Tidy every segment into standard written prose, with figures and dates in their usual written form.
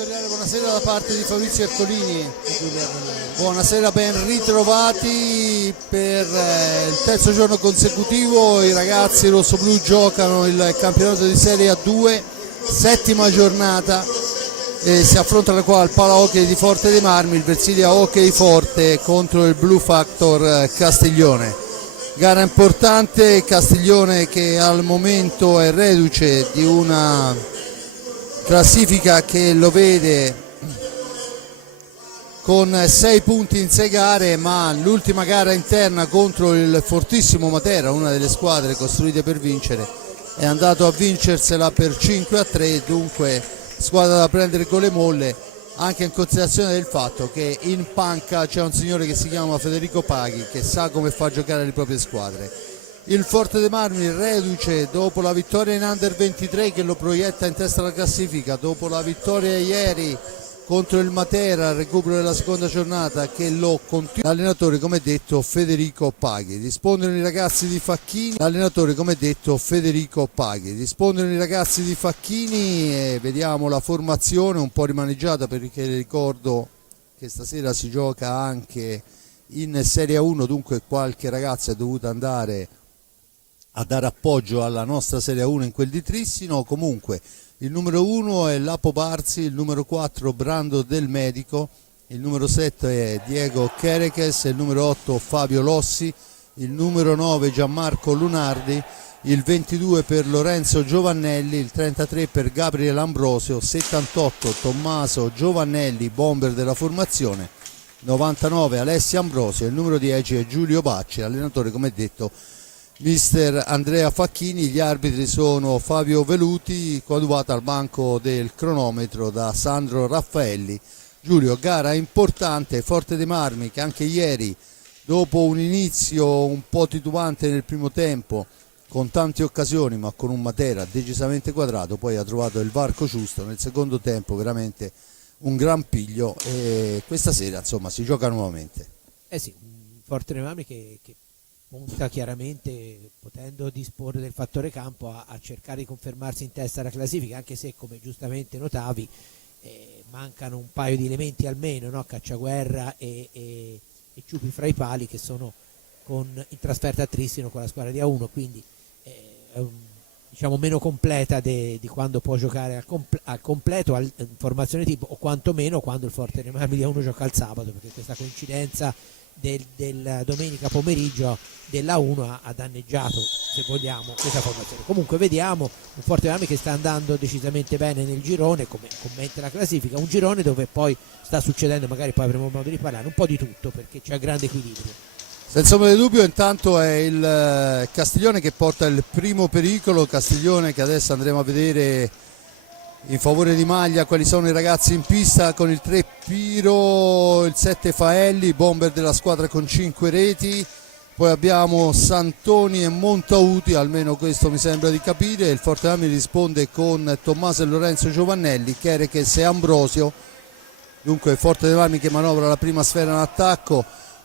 cordiale buonasera da parte di Fabrizio Ercolini. Buonasera, ben ritrovati per il terzo giorno consecutivo. I ragazzi rossoblù giocano il campionato di Serie A2, settima giornata, e si affrontano qua al Pala Hockey di Forte dei Marmi, il Versilia Hockey Forte contro il Blue Factor Castiglione. Gara importante, Castiglione che al momento è reduce di una classifica che lo vede con 6 punti in 6 gare, ma l'ultima gara interna contro il fortissimo Matera, una delle squadre costruite per vincere, è andato a vincersela per 5-3, dunque squadra da prendere con le molle, anche in considerazione del fatto che in panca c'è un signore che si chiama Federico Paghi, che sa come fa giocare le proprie squadre. Il Forte dei Marmi reduce dopo la vittoria in Under 23 che lo proietta in testa alla classifica, dopo la vittoria ieri contro il Matera, recupero della seconda giornata che lo continua. L'allenatore, come detto, Federico Paghi. Rispondono i ragazzi di Facchini. L'allenatore, come detto, Federico Paghi. Rispondono i ragazzi di Facchini e vediamo la formazione un po' rimaneggiata, perché ricordo che stasera si gioca anche in Serie A1, dunque qualche ragazzo è dovuto andare a dare appoggio alla nostra Serie A1 in quel di Trissino. Comunque il numero 1 è Lapo Barzi, il numero 4 Brando Del Medico, il numero 7 è Diego Chereches, il numero 8 Fabio Lossi, il numero 9 Gianmarco Lunardi, il 22 per Lorenzo Giovannelli, il 33 per Gabriele Ambrosio, 78 Tommaso Giovannelli, bomber della formazione, 99 Alessia Ambrosio, il numero 10 è Giulio Bacci, allenatore come detto mister Andrea Facchini. Gli arbitri sono Fabio Veluti, coadiuvato al banco del cronometro da Sandro Raffaelli. Giulio, gara importante, Forte dei Marmi che anche ieri, dopo un inizio un po' titubante nel primo tempo, con tante occasioni ma con un Matera decisamente quadrato, poi ha trovato il varco giusto nel secondo tempo, veramente un gran piglio, e questa sera insomma si gioca nuovamente. Sì, Forte dei Marmi che punta chiaramente, potendo disporre del fattore campo, a cercare di confermarsi in testa alla classifica, anche se, come giustamente notavi, mancano un paio di elementi almeno, no? Cacciaguerra e Ciupi fra i pali, che sono in trasferta a Trissino con la squadra di A1, quindi diciamo meno completa di quando può giocare al completo, in formazione tipo, o quantomeno quando il Forte dei Marmi di A1 gioca il sabato, perché questa coincidenza del domenica pomeriggio della 1 ha danneggiato, se vogliamo, questa formazione. Comunque vediamo un Forte Marmi che sta andando decisamente bene nel girone, come commenta la classifica, un girone dove poi sta succedendo, magari poi avremo modo di parlare, un po' di tutto, perché c'è grande equilibrio. Senza ombra di dubbio intanto è il Castiglione che porta il primo pericolo, Castiglione che adesso andremo a vedere in favore di maglia quali sono i ragazzi in pista, con il 3 Piro, il 7 Faelli, bomber della squadra con 5 reti, poi abbiamo Santoni e Montauti, almeno questo mi sembra di capire. Il Forte Marmi risponde con Tommaso e Lorenzo Giovannelli, Chereches e Ambrosio, dunque Forte dei Marmi che manovra la prima sfera in attacco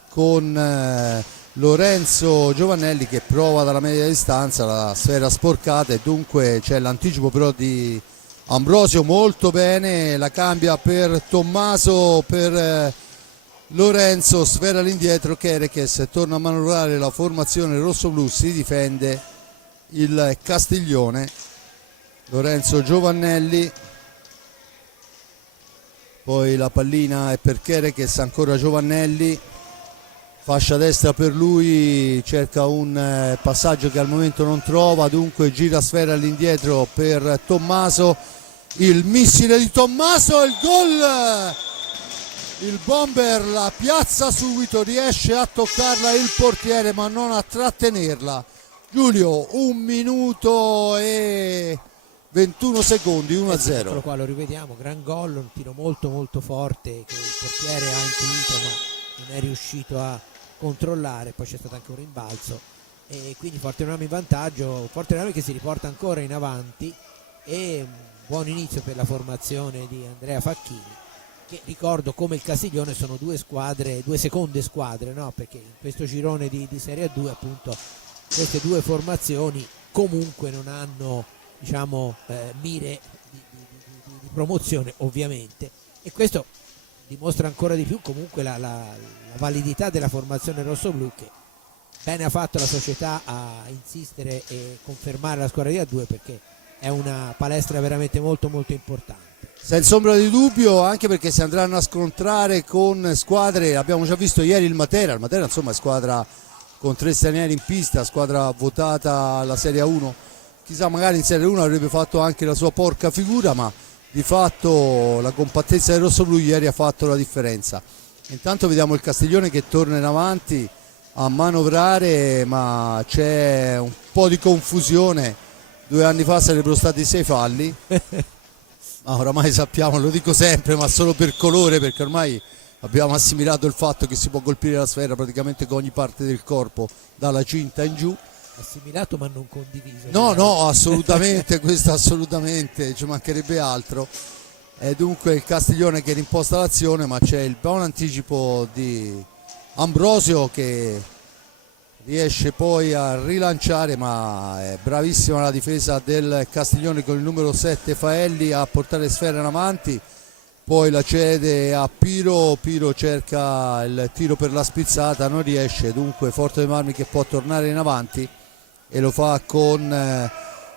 con Lorenzo Giovannelli che prova dalla media distanza, la sfera sporcata, e dunque c'è l'anticipo però di Ambrosio, molto bene, la cambia per Tommaso, per Lorenzo, sfera all'indietro, Chereches torna a manovrare la formazione rossoblù, si difende il Castiglione, Lorenzo Giovannelli, poi la pallina è per Chereches, ancora Giovannelli, fascia destra per lui, cerca un passaggio che al momento non trova, dunque gira sfera all'indietro per Tommaso, il missile di Tommaso, il gol, il bomber la piazza subito, riesce a toccarla il portiere ma non a trattenerla. Giulio, 1 minuto e 21 secondi, 1-0. Eccolo qua, lo rivediamo, gran gol, un tiro molto molto forte che il portiere ha intuito ma non è riuscito a controllare, poi c'è stato anche un rimbalzo e quindi Forte Marmi in vantaggio, Forte Marmi che si riporta ancora in avanti, e un buon inizio per la formazione di Andrea Facchini, che ricordo come il Castiglione sono due seconde squadre, no? Perché in questo girone di Serie A2 appunto queste due formazioni comunque non hanno, diciamo, mire di promozione ovviamente, e questo dimostra ancora di più comunque la validità della formazione rossoblù, che bene ha fatto la società a insistere e confermare la squadra di A2, perché è una palestra veramente molto molto importante. Senza ombra di dubbio, anche perché si andranno a scontrare con squadre, abbiamo già visto ieri il Matera insomma è squadra con 3 stranieri in pista, squadra votata alla Serie 1, chissà magari in Serie 1 avrebbe fatto anche la sua porca figura, ma di fatto la compattezza del rossoblù ieri ha fatto la differenza. Intanto vediamo il Castiglione che torna in avanti a manovrare, ma c'è un po' di confusione. 2 anni fa sarebbero stati 6 falli, ma oramai sappiamo, lo dico sempre, ma solo per colore, perché ormai abbiamo assimilato il fatto che si può colpire la sfera praticamente con ogni parte del corpo, dalla cinta in giù. Assimilato ma non condiviso. No, assolutamente, questo assolutamente, ci mancherebbe altro. E dunque il Castiglione che rimposta l'azione, ma c'è il buon anticipo di Ambrosio che riesce poi a rilanciare, ma è bravissima la difesa del Castiglione con il numero 7 Faelli a portare sfera in avanti, poi la cede a Piro cerca il tiro per la spizzata, non riesce, dunque Forte dei Marmi che può tornare in avanti e lo fa con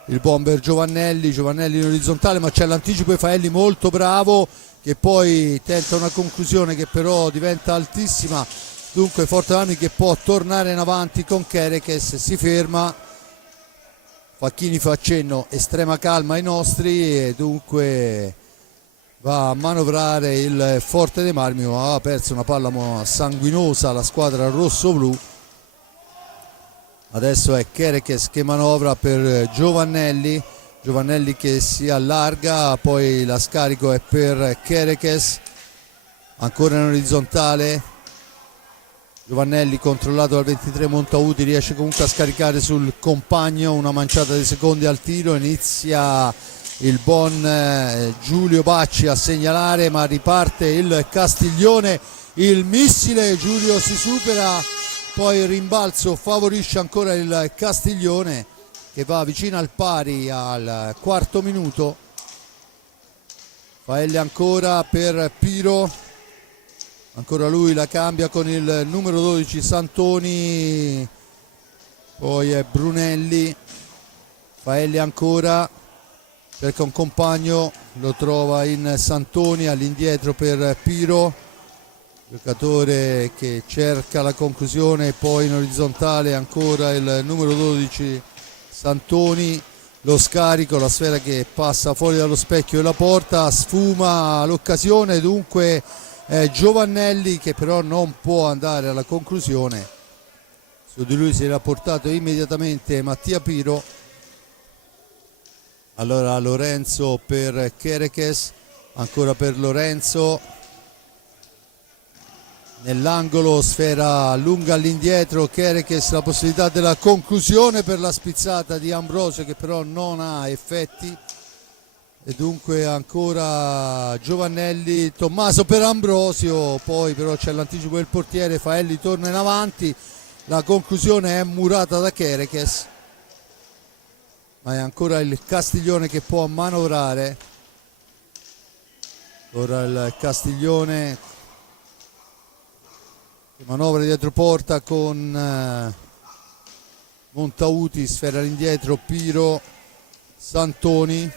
il bomber Giovannelli in orizzontale, ma c'è l'anticipo di Faelli molto bravo che poi tenta una conclusione che però diventa altissima. Dunque Forte Marmi che può tornare in avanti con Kerekes, si ferma, Facchini fa accenno, estrema calma ai nostri, e dunque va a manovrare il Forte dei Marmi, ma ha perso una palla sanguinosa la squadra rosso-blu. Adesso è Kerekes che manovra per Giovannelli che si allarga, poi la scarico è per Kerekes, ancora in orizzontale. Giovannelli controllato dal 23 Montauti, riesce comunque a scaricare sul compagno, una manciata di secondi al tiro, inizia il buon Giulio Bacci a segnalare, ma riparte il Castiglione, il missile, Giulio si supera, poi il rimbalzo favorisce ancora il Castiglione che va vicino al pari al 4° minuto. Faelli ancora per Piro, ancora lui la cambia con il numero 12 Santoni, poi è Brunelli, Faelli ancora, cerca un compagno, lo trova in Santoni, all'indietro per Piro, giocatore che cerca la conclusione, poi in orizzontale ancora il numero 12 Santoni, lo scarico, la sfera che passa fuori dallo specchio della porta, sfuma l'occasione, dunque Giovannelli che però non può andare alla conclusione, su di lui si era portato immediatamente Mattia Piro. Allora Lorenzo per Kerekes, ancora per Lorenzo, nell'angolo, sfera lunga all'indietro, Kerekes, la possibilità della conclusione per la spizzata di Ambrosio che però non ha effetti, e dunque ancora Giovannelli, Tommaso per Ambrosio, poi però c'è l'anticipo del portiere, Faelli torna in avanti, la conclusione è murata da Kerekes, ma è ancora il Castiglione che può manovrare. Ora il Castiglione che manovra dietro porta con Montauti, sfera all'indietro, Piro, Santoni,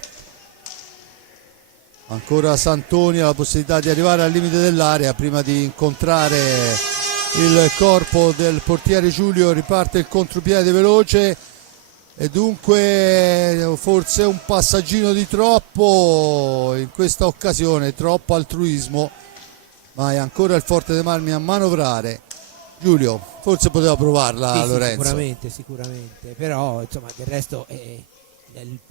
ancora Santoni ha la possibilità di arrivare al limite dell'area prima di incontrare il corpo del portiere Giulio, riparte il contropiede veloce e dunque forse un passaggino di troppo in questa occasione, troppo altruismo, ma è ancora il Forte dei Marmi a manovrare. Giulio forse poteva provarla, sì, Lorenzo. Sicuramente, però insomma del resto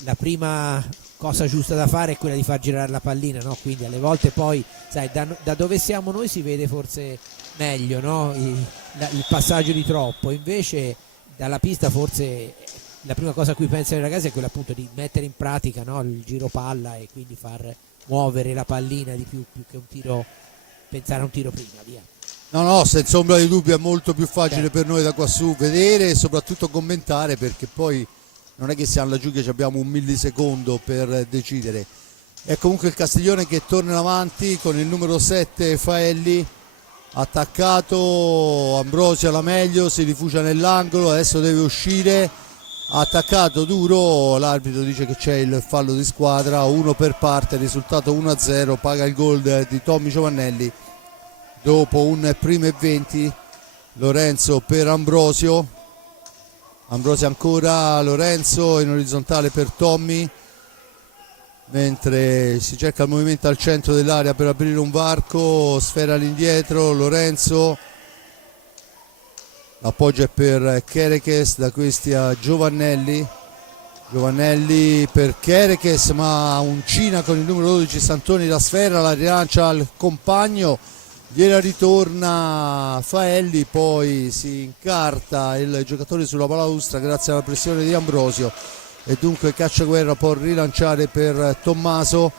la prima cosa giusta da fare è quella di far girare la pallina, no? Quindi alle volte poi sai da dove siamo noi si vede forse meglio, no? Il passaggio di troppo, invece dalla pista forse la prima cosa a cui pensano i ragazzi è quella appunto di mettere in pratica, no? Il giro palla e quindi far muovere la pallina di più che un tiro, pensare a un tiro prima, via. No, senza ombra di dubbio è molto più facile per noi da qua su vedere e soprattutto commentare, perché poi non è che siamo laggiù che abbiamo un millisecondo per decidere. È comunque il Castiglione che torna in avanti con il numero 7 Faelli, attaccato Ambrosio alla meglio, si rifugia nell'angolo, adesso deve uscire, attaccato duro, l'arbitro dice che c'è il fallo di squadra, uno per parte, risultato 1-0, paga il gol di Tommy Giovannelli dopo un primo e 20. Lorenzo per Ambrosio ancora, Lorenzo in orizzontale per Tommy, mentre si cerca il movimento al centro dell'area per aprire un varco, sfera all'indietro, Lorenzo, l'appoggio è per Kerekes, da questi a Giovannelli per Kerekes, ma uncina con il numero 12 Santoni la sfera, la rilancia al compagno, gliela ritorna Faelli, poi si incarta il giocatore sulla balaustra grazie alla pressione di Ambrosio e dunque Cacciaguerra può rilanciare per Tommaso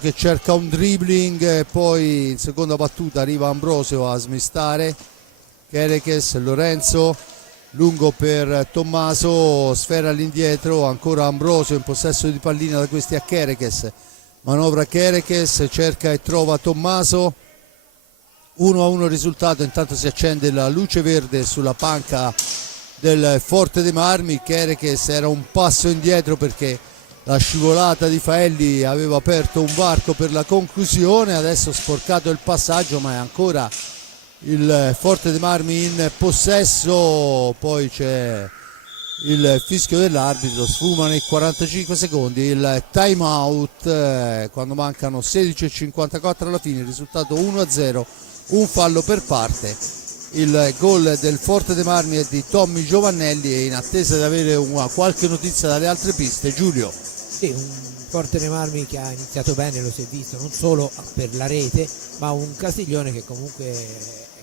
che cerca un dribbling e poi in seconda battuta arriva Ambrosio a smistare Kerekes, Lorenzo lungo per Tommaso, sfera all'indietro, ancora Ambrosio in possesso di pallina, da questi a Kerekes, manovra Kerekes, cerca e trova Tommaso, 1-1 risultato. Intanto si accende la luce verde sulla panca del Forte dei Marmi. Kerekes era un passo indietro perché la scivolata di Faelli aveva aperto un varco per la conclusione, adesso sporcato il passaggio, ma è ancora il Forte dei Marmi in possesso. Poi c'è il fischio dell'arbitro, sfumano i 45 secondi, il time out quando mancano 16:54 alla fine, il risultato 1-0, un fallo per parte. Il gol del Forte dei Marmi è di Tommy Giovannelli e in attesa di avere qualche notizia dalle altre piste, Giulio. Sì, un Forte dei Marmi che ha iniziato bene, lo si è visto, non solo per la rete, ma un Castiglione che comunque è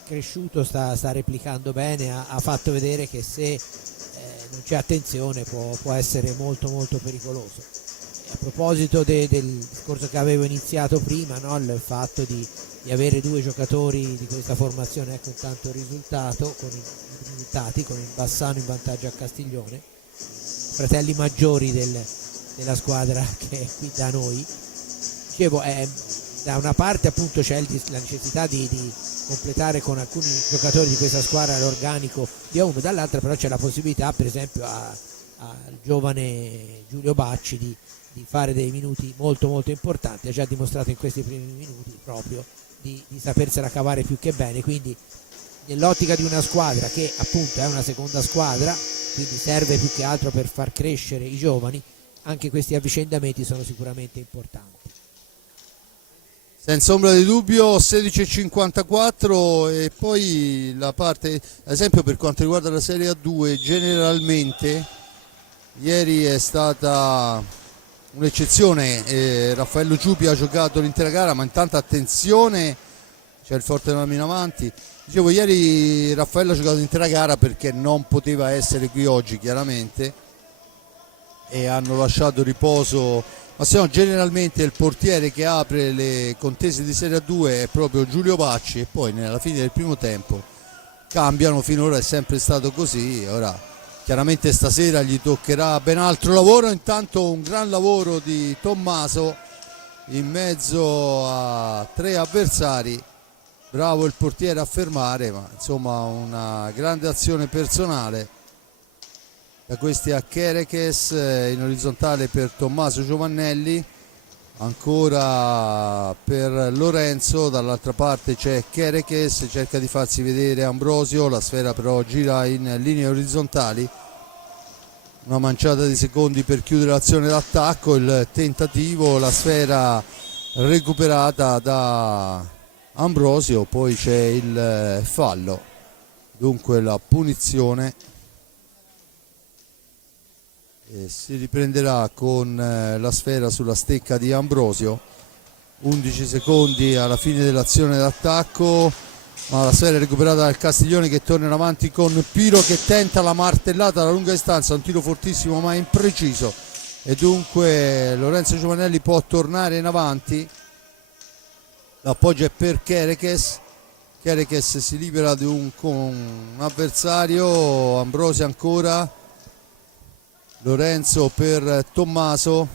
cresciuto, sta replicando bene, ha fatto vedere che se non c'è attenzione può essere molto molto pericoloso. E a proposito del discorso che avevo iniziato prima, no? Il fatto di avere due giocatori di questa formazione, ecco intanto il risultato con i risultati, con il Bassano in vantaggio a Castiglione, fratelli maggiori della squadra che è qui da noi. Dicevo, da una parte appunto c'è la necessità di completare con alcuni giocatori di questa squadra l'organico di A1, dall'altra però c'è la possibilità per esempio al giovane Giulio Bacci di fare dei minuti molto molto importanti, ha già dimostrato in questi primi minuti proprio di sapersela cavare più che bene, quindi nell'ottica di una squadra che appunto è una seconda squadra, quindi serve più che altro per far crescere i giovani, anche questi avvicendamenti sono sicuramente importanti. Senza ombra di dubbio, 16:54 e poi la parte, ad esempio per quanto riguarda la Serie A2, generalmente ieri è stata un'eccezione, Raffaello Giupi ha giocato l'intera gara, ma intanto attenzione, c'è il Forte Marmi in avanti. Dicevo, ieri Raffaello ha giocato l'intera gara perché non poteva essere qui oggi chiaramente e hanno lasciato riposo, ma se no generalmente il portiere che apre le contese di Serie A2 è proprio Giulio Bacci e poi nella fine del primo tempo cambiano, finora è sempre stato così. Ora chiaramente stasera gli toccherà ben altro lavoro, intanto un gran lavoro di Tommaso in mezzo a tre avversari, bravo il portiere a fermare, ma insomma una grande azione personale. Da questi a Kerekes in orizzontale per Tommaso Giovannelli, ancora per Lorenzo, dall'altra parte c'è Kerekes, cerca di farsi vedere Ambrosio, la sfera però gira in linee orizzontali, una manciata di secondi per chiudere l'azione d'attacco, il tentativo, la sfera recuperata da Ambrosio, poi c'è il fallo, dunque la punizione. E si riprenderà con la sfera sulla stecca di Ambrosio, 11 secondi alla fine dell'azione d'attacco, ma la sfera è recuperata dal Castiglione che torna in avanti con Piro che tenta la martellata alla lunga distanza, un tiro fortissimo ma impreciso e dunque Lorenzo Giovannelli può tornare in avanti. L'appoggio è per Kerekes, Kerekes si libera di un avversario, Ambrosio ancora, Lorenzo per Tommaso,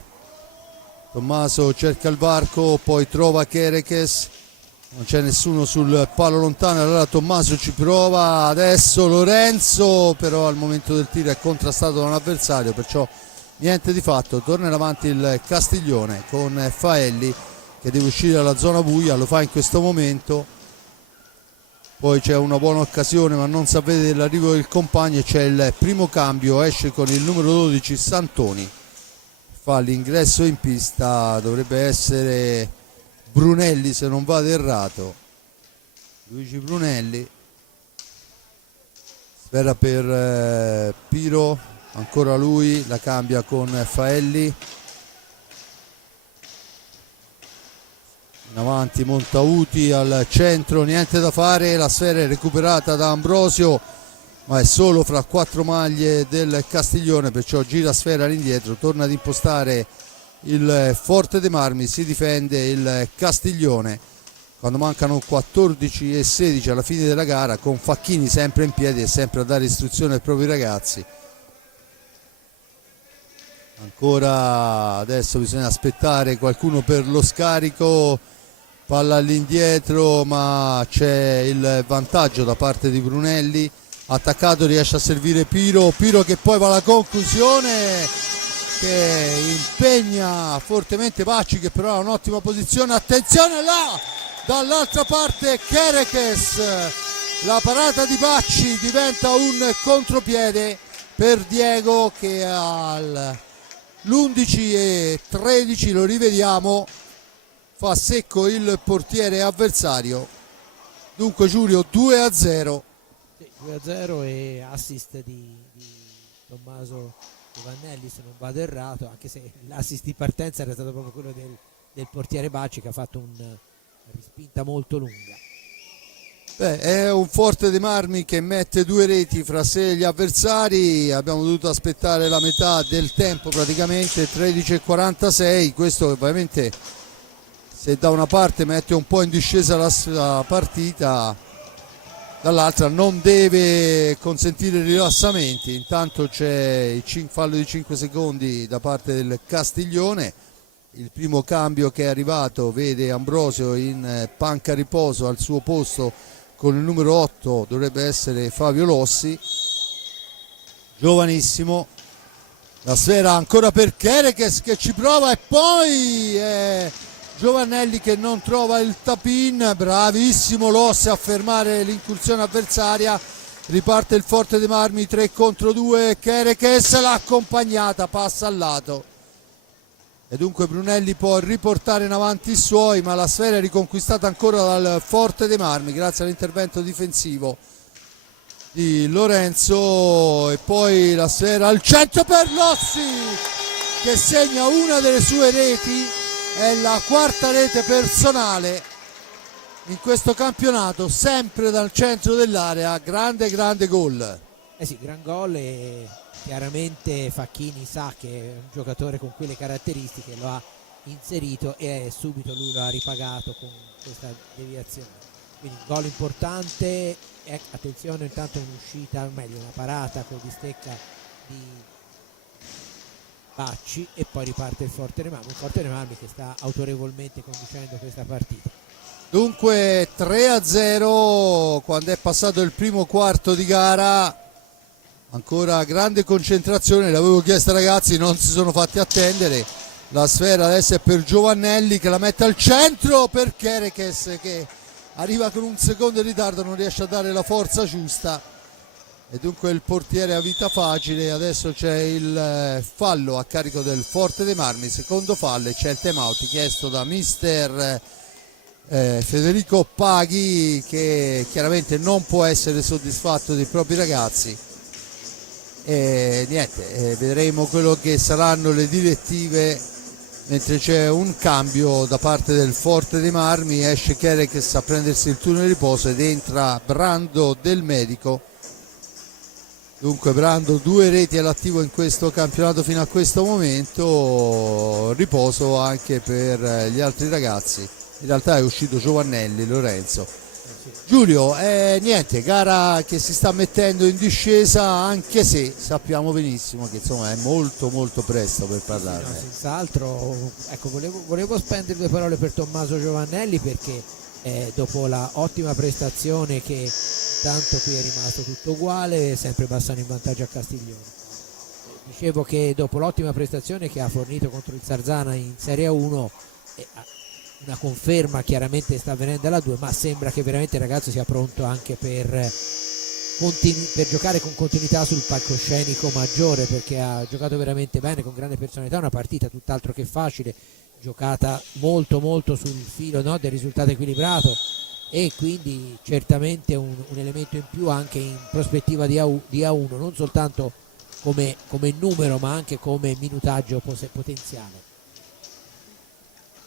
Tommaso cerca il varco, poi trova Kerekes, non c'è nessuno sul palo lontano, allora Tommaso ci prova, adesso Lorenzo, però al momento del tiro è contrastato da un avversario, perciò niente di fatto. Torna in avanti il Castiglione con Faelli che deve uscire dalla zona buia, lo fa in questo momento, poi c'è una buona occasione ma non si avvede l'arrivo del compagno e c'è il primo cambio, esce con il numero 12 Santoni, fa l'ingresso in pista, dovrebbe essere Brunelli se non vado errato, Luigi Brunelli. Sfera per Piro, ancora lui, la cambia con Faelli, in avanti Montauti al centro, niente da fare, la sfera è recuperata da Ambrosio ma è solo fra 4 maglie del Castiglione, perciò gira sfera all'indietro, torna ad impostare il Forte dei Marmi, si difende il Castiglione quando mancano 14 e 16 alla fine della gara, con Facchini sempre in piedi e sempre a dare istruzioni ai propri ragazzi. Ancora adesso bisogna aspettare qualcuno per lo scarico, palla all'indietro ma c'è il vantaggio da parte di Brunelli, attaccato, riesce a servire Piro che poi va alla conclusione, che impegna fortemente Bacci che però ha un'ottima posizione, attenzione là dall'altra parte Kerekes, la parata di Bacci diventa un contropiede per Diego che all'11 e 13, lo rivediamo, fa secco il portiere avversario. Dunque Giulio 2-0. 2-0 e assist di Tommaso Giovannelli se non vado errato, anche se l'assist di partenza era stato proprio quello del portiere Bacci che ha fatto una rispinta molto lunga. È un Forte dei Marmi che mette 2 reti fra sé e gli avversari, abbiamo dovuto aspettare la metà del tempo praticamente, 13:46, questo ovviamente se da una parte mette un po' in discesa la partita, dall'altra non deve consentire rilassamenti. Intanto c'è il fallo di 5 secondi da parte del Castiglione, il primo cambio che è arrivato vede Ambrosio in panca riposo, al suo posto con il numero 8 dovrebbe essere Fabio Lossi, giovanissimo. La sfera ancora per Kerekes che ci prova e poi Giovannelli che non trova il tap-in, bravissimo Lossi a fermare l'incursione avversaria, riparte il Forte dei Marmi 3 contro 2, Kerekes l'ha accompagnata, passa al lato e dunque Brunelli può riportare in avanti i suoi, ma la sfera è riconquistata ancora dal Forte dei Marmi grazie all'intervento difensivo di Lorenzo e poi la sfera al centro per Lossi che segna una delle sue reti, è la 4ª rete personale in questo campionato, sempre dal centro dell'area, grande gol. Sì, gran gol e chiaramente Facchini sa che è un giocatore con quelle caratteristiche, lo ha inserito e subito lui lo ha ripagato con questa deviazione, quindi gol importante. Attenzione, intanto un'uscita, meglio una parata con bistecca di Bacci e poi riparte il Forte dei Marmi che sta autorevolmente conducendo questa partita. Dunque 3-0 quando è passato il primo quarto di gara, ancora grande concentrazione, l'avevo chiesto ai ragazzi, non si sono fatti attendere, la sfera adesso è per Giovannelli che la mette al centro per Kerekes che arriva con un secondo in ritardo, non riesce a dare la forza giusta e dunque il portiere ha vita facile. Adesso c'è il fallo a carico del Forte dei Marmi, secondo fallo, e c'è il time out chiesto da mister Federico Paghi che chiaramente non può essere soddisfatto dei propri ragazzi e niente, vedremo quello che saranno le direttive mentre c'è un cambio da parte del Forte dei Marmi, esce Kerekes a prendersi il turno di riposo ed entra Brando del Medico. Dunque Brando 2 reti all'attivo in questo campionato fino a questo momento, riposo anche per gli altri ragazzi, in realtà è uscito Giovannelli, Lorenzo Giulio, niente, gara che si sta mettendo in discesa, anche se sappiamo benissimo che insomma è molto molto presto per parlarne. No, senz'altro, ecco, volevo spendere due parole per Tommaso Giovannelli, perché dopo la ottima prestazione, che tanto qui è rimasto tutto uguale, sempre Bassano in vantaggio a Castiglione. Dicevo che dopo l'ottima prestazione che ha fornito contro il Sarzana in Serie 1, una conferma chiaramente sta avvenendo alla 2, ma sembra che veramente il ragazzo sia pronto anche per giocare con continuità sul palcoscenico maggiore, perché ha giocato veramente bene, con grande personalità, una partita tutt'altro che facile, giocata molto molto sul filo, no, del risultato equilibrato, e quindi certamente un elemento in più anche in prospettiva di A1, non soltanto come numero ma anche come minutaggio potenziale.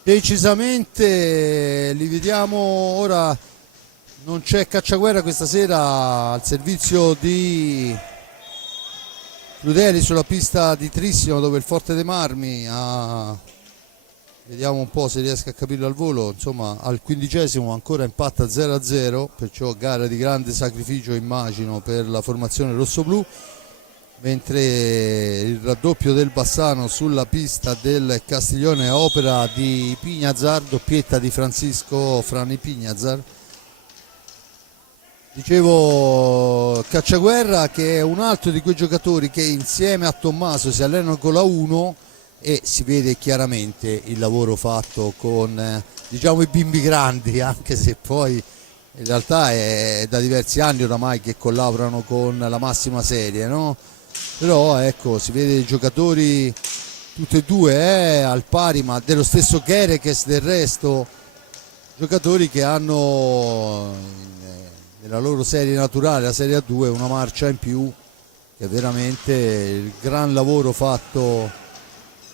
Decisamente li vediamo ora. Non c'è Cacciaguerra questa sera al servizio di Crudeli sulla pista di Trissimo, dove il Forte dei Marmi vediamo un po' se riesco a capirlo al volo, insomma al 15° ancora impatta 0-0, perciò gara di grande sacrificio immagino per la formazione rossoblù, mentre il raddoppio del Bassano sulla pista del Castiglione, opera di Pignazar, doppietta di Francisco Frani Pignazar. Dicevo, Cacciaguerra, che è un altro di quei giocatori che insieme a Tommaso si allenano con la 1 e si vede chiaramente il lavoro fatto con diciamo i bimbi grandi, anche se poi in realtà è da diversi anni oramai che collaborano con la massima serie, no? Però ecco, si vede i giocatori tutti e due al pari, ma dello stesso Kerekes del resto, giocatori che hanno nella loro serie naturale, la Serie A2, una marcia in più, che veramente il gran lavoro fatto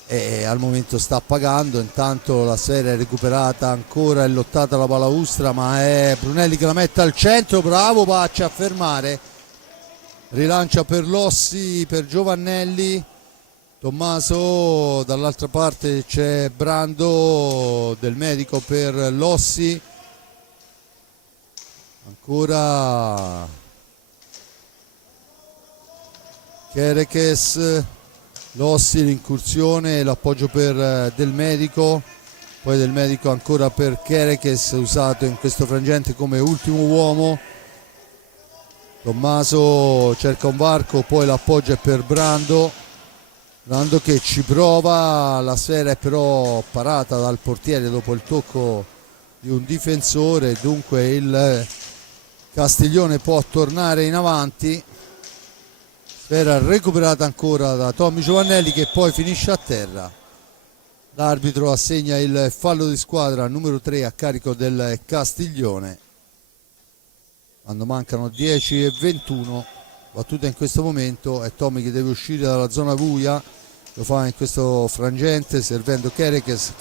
al momento sta pagando. Intanto la serie è recuperata ancora, è lottata la balaustra, ma è Brunelli che la mette al centro, bravo Paccia a fermare, rilancia per Lossi, per Giovannelli, Tommaso, dall'altra parte c'è Brando del Medico per Lossi, ancora Kerekes, Lossi, l'incursione, l'appoggio per Del Medico, poi Del Medico ancora per Kerekes, usato in questo frangente come ultimo uomo. Tommaso cerca un varco, poi l'appoggio è per Brando che ci prova, la sfera è però parata dal portiere dopo il tocco di un difensore, dunque il Castiglione può tornare in avanti. Sfera recuperata ancora da Tommy Giovannelli, che poi finisce a terra. L'arbitro assegna il fallo di squadra numero 3 a carico del Castiglione quando mancano 10:21. Battuta in questo momento, è Tommy che deve uscire dalla zona buia, lo fa in questo frangente servendo Kerekes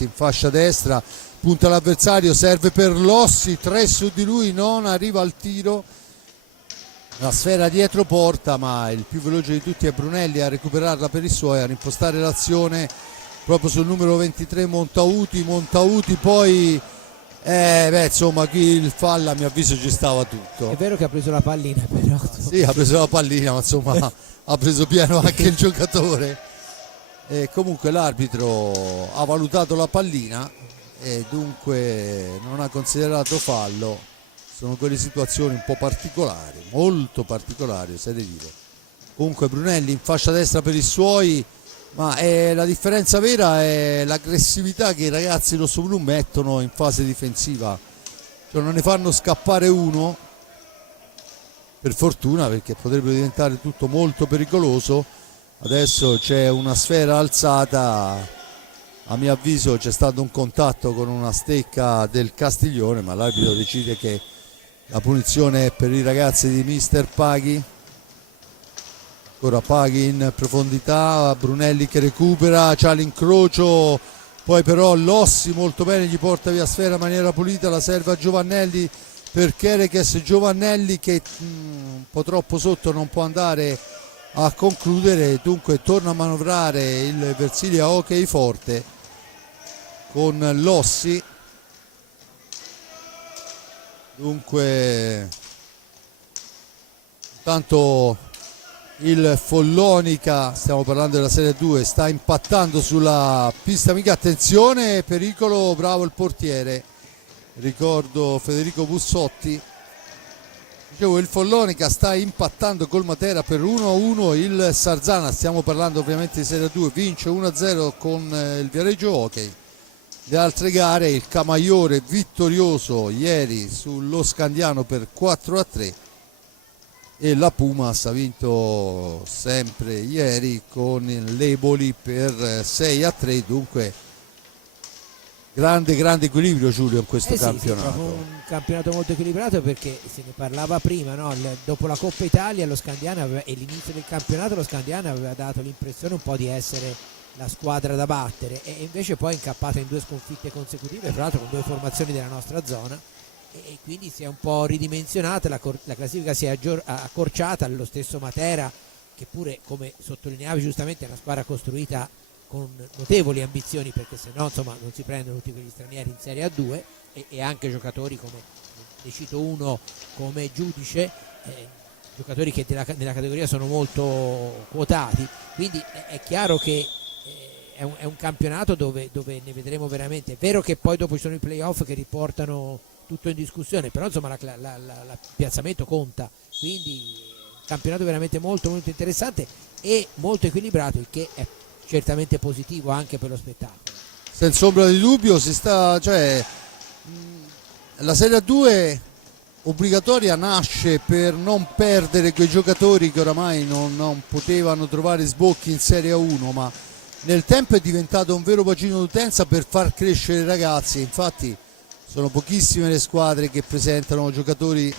in fascia destra, punta l'avversario, serve per Lossi, 3 su di lui, non arriva al tiro, la sfera dietro porta, ma il più veloce di tutti è Brunelli a recuperarla per i suoi, a rimpostare l'azione proprio sul numero 23 Montauti poi insomma qui il fallo a mio avviso ci stava tutto. È vero che ha preso la pallina, però sì, ha preso la pallina, ma insomma ha preso pieno anche il giocatore, e comunque l'arbitro ha valutato la pallina e dunque non ha considerato fallo. Sono quelle situazioni un po' particolari, molto particolari, oserei dire. Comunque Brunelli in fascia destra per i suoi, ma la differenza vera è l'aggressività che i ragazzi rossoblù mettono in fase difensiva, cioè non ne fanno scappare uno, per fortuna, perché potrebbe diventare tutto molto pericoloso. Adesso c'è una sfera alzata, a mio avviso c'è stato un contatto con una stecca del Castiglione, ma l'arbitro decide che la punizione è per i ragazzi di Mister Paghi. Ancora Paghi in profondità, Brunelli che recupera, c'ha l'incrocio, poi però Lossi molto bene gli porta via sfera in maniera pulita, la serve a Giovannelli per Kerekes, Giovannelli che un po' troppo sotto non può andare a concludere, dunque torna a manovrare il Versilia Hockey Forte con Lossi. Dunque intanto il Follonica, stiamo parlando della Serie 2, sta impattando sulla pista amica, attenzione, pericolo, bravo il portiere, ricordo Federico Bussotti. Dicevo, il Follonica sta impattando col Matera per 1-1, il Sarzana, stiamo parlando ovviamente di Serie 2, vince 1-0 con il Viareggio Hockey. Le altre gare, il Camaiore vittorioso ieri sullo Scandiano per 4-3 e la Pumas ha vinto sempre ieri con l'Eboli per 6-3, dunque grande equilibrio, Giulio, in questo campionato. Sì, un campionato molto equilibrato, perché se ne parlava prima, no? Dopo la Coppa Italia lo Scandiano e l'inizio del campionato lo Scandiano aveva dato l'impressione un po' di essere la squadra da battere, e invece poi è incappata in 2 sconfitte consecutive, tra l'altro con 2 formazioni della nostra zona, e quindi si è un po' ridimensionata, la classifica si è accorciata. Lo stesso Matera, che pure, come sottolineavi giustamente, è una squadra costruita con notevoli ambizioni, perché se no insomma non si prendono tutti quegli stranieri in Serie A2, e anche giocatori come, ne cito uno come Giudice, giocatori che nella categoria sono molto quotati, quindi è chiaro che è un campionato dove ne vedremo veramente. È vero che poi dopo ci sono i playoff che riportano tutto in discussione, però insomma il piazzamento conta, quindi un campionato veramente molto interessante e molto equilibrato, il che è certamente positivo anche per lo spettacolo. Senza ombra di dubbio, la Serie A2 obbligatoria nasce per non perdere quei giocatori che oramai non potevano trovare sbocchi in Serie A1, ma nel tempo è diventato un vero bacino d'utenza per far crescere i ragazzi. Infatti sono pochissime le squadre che presentano giocatori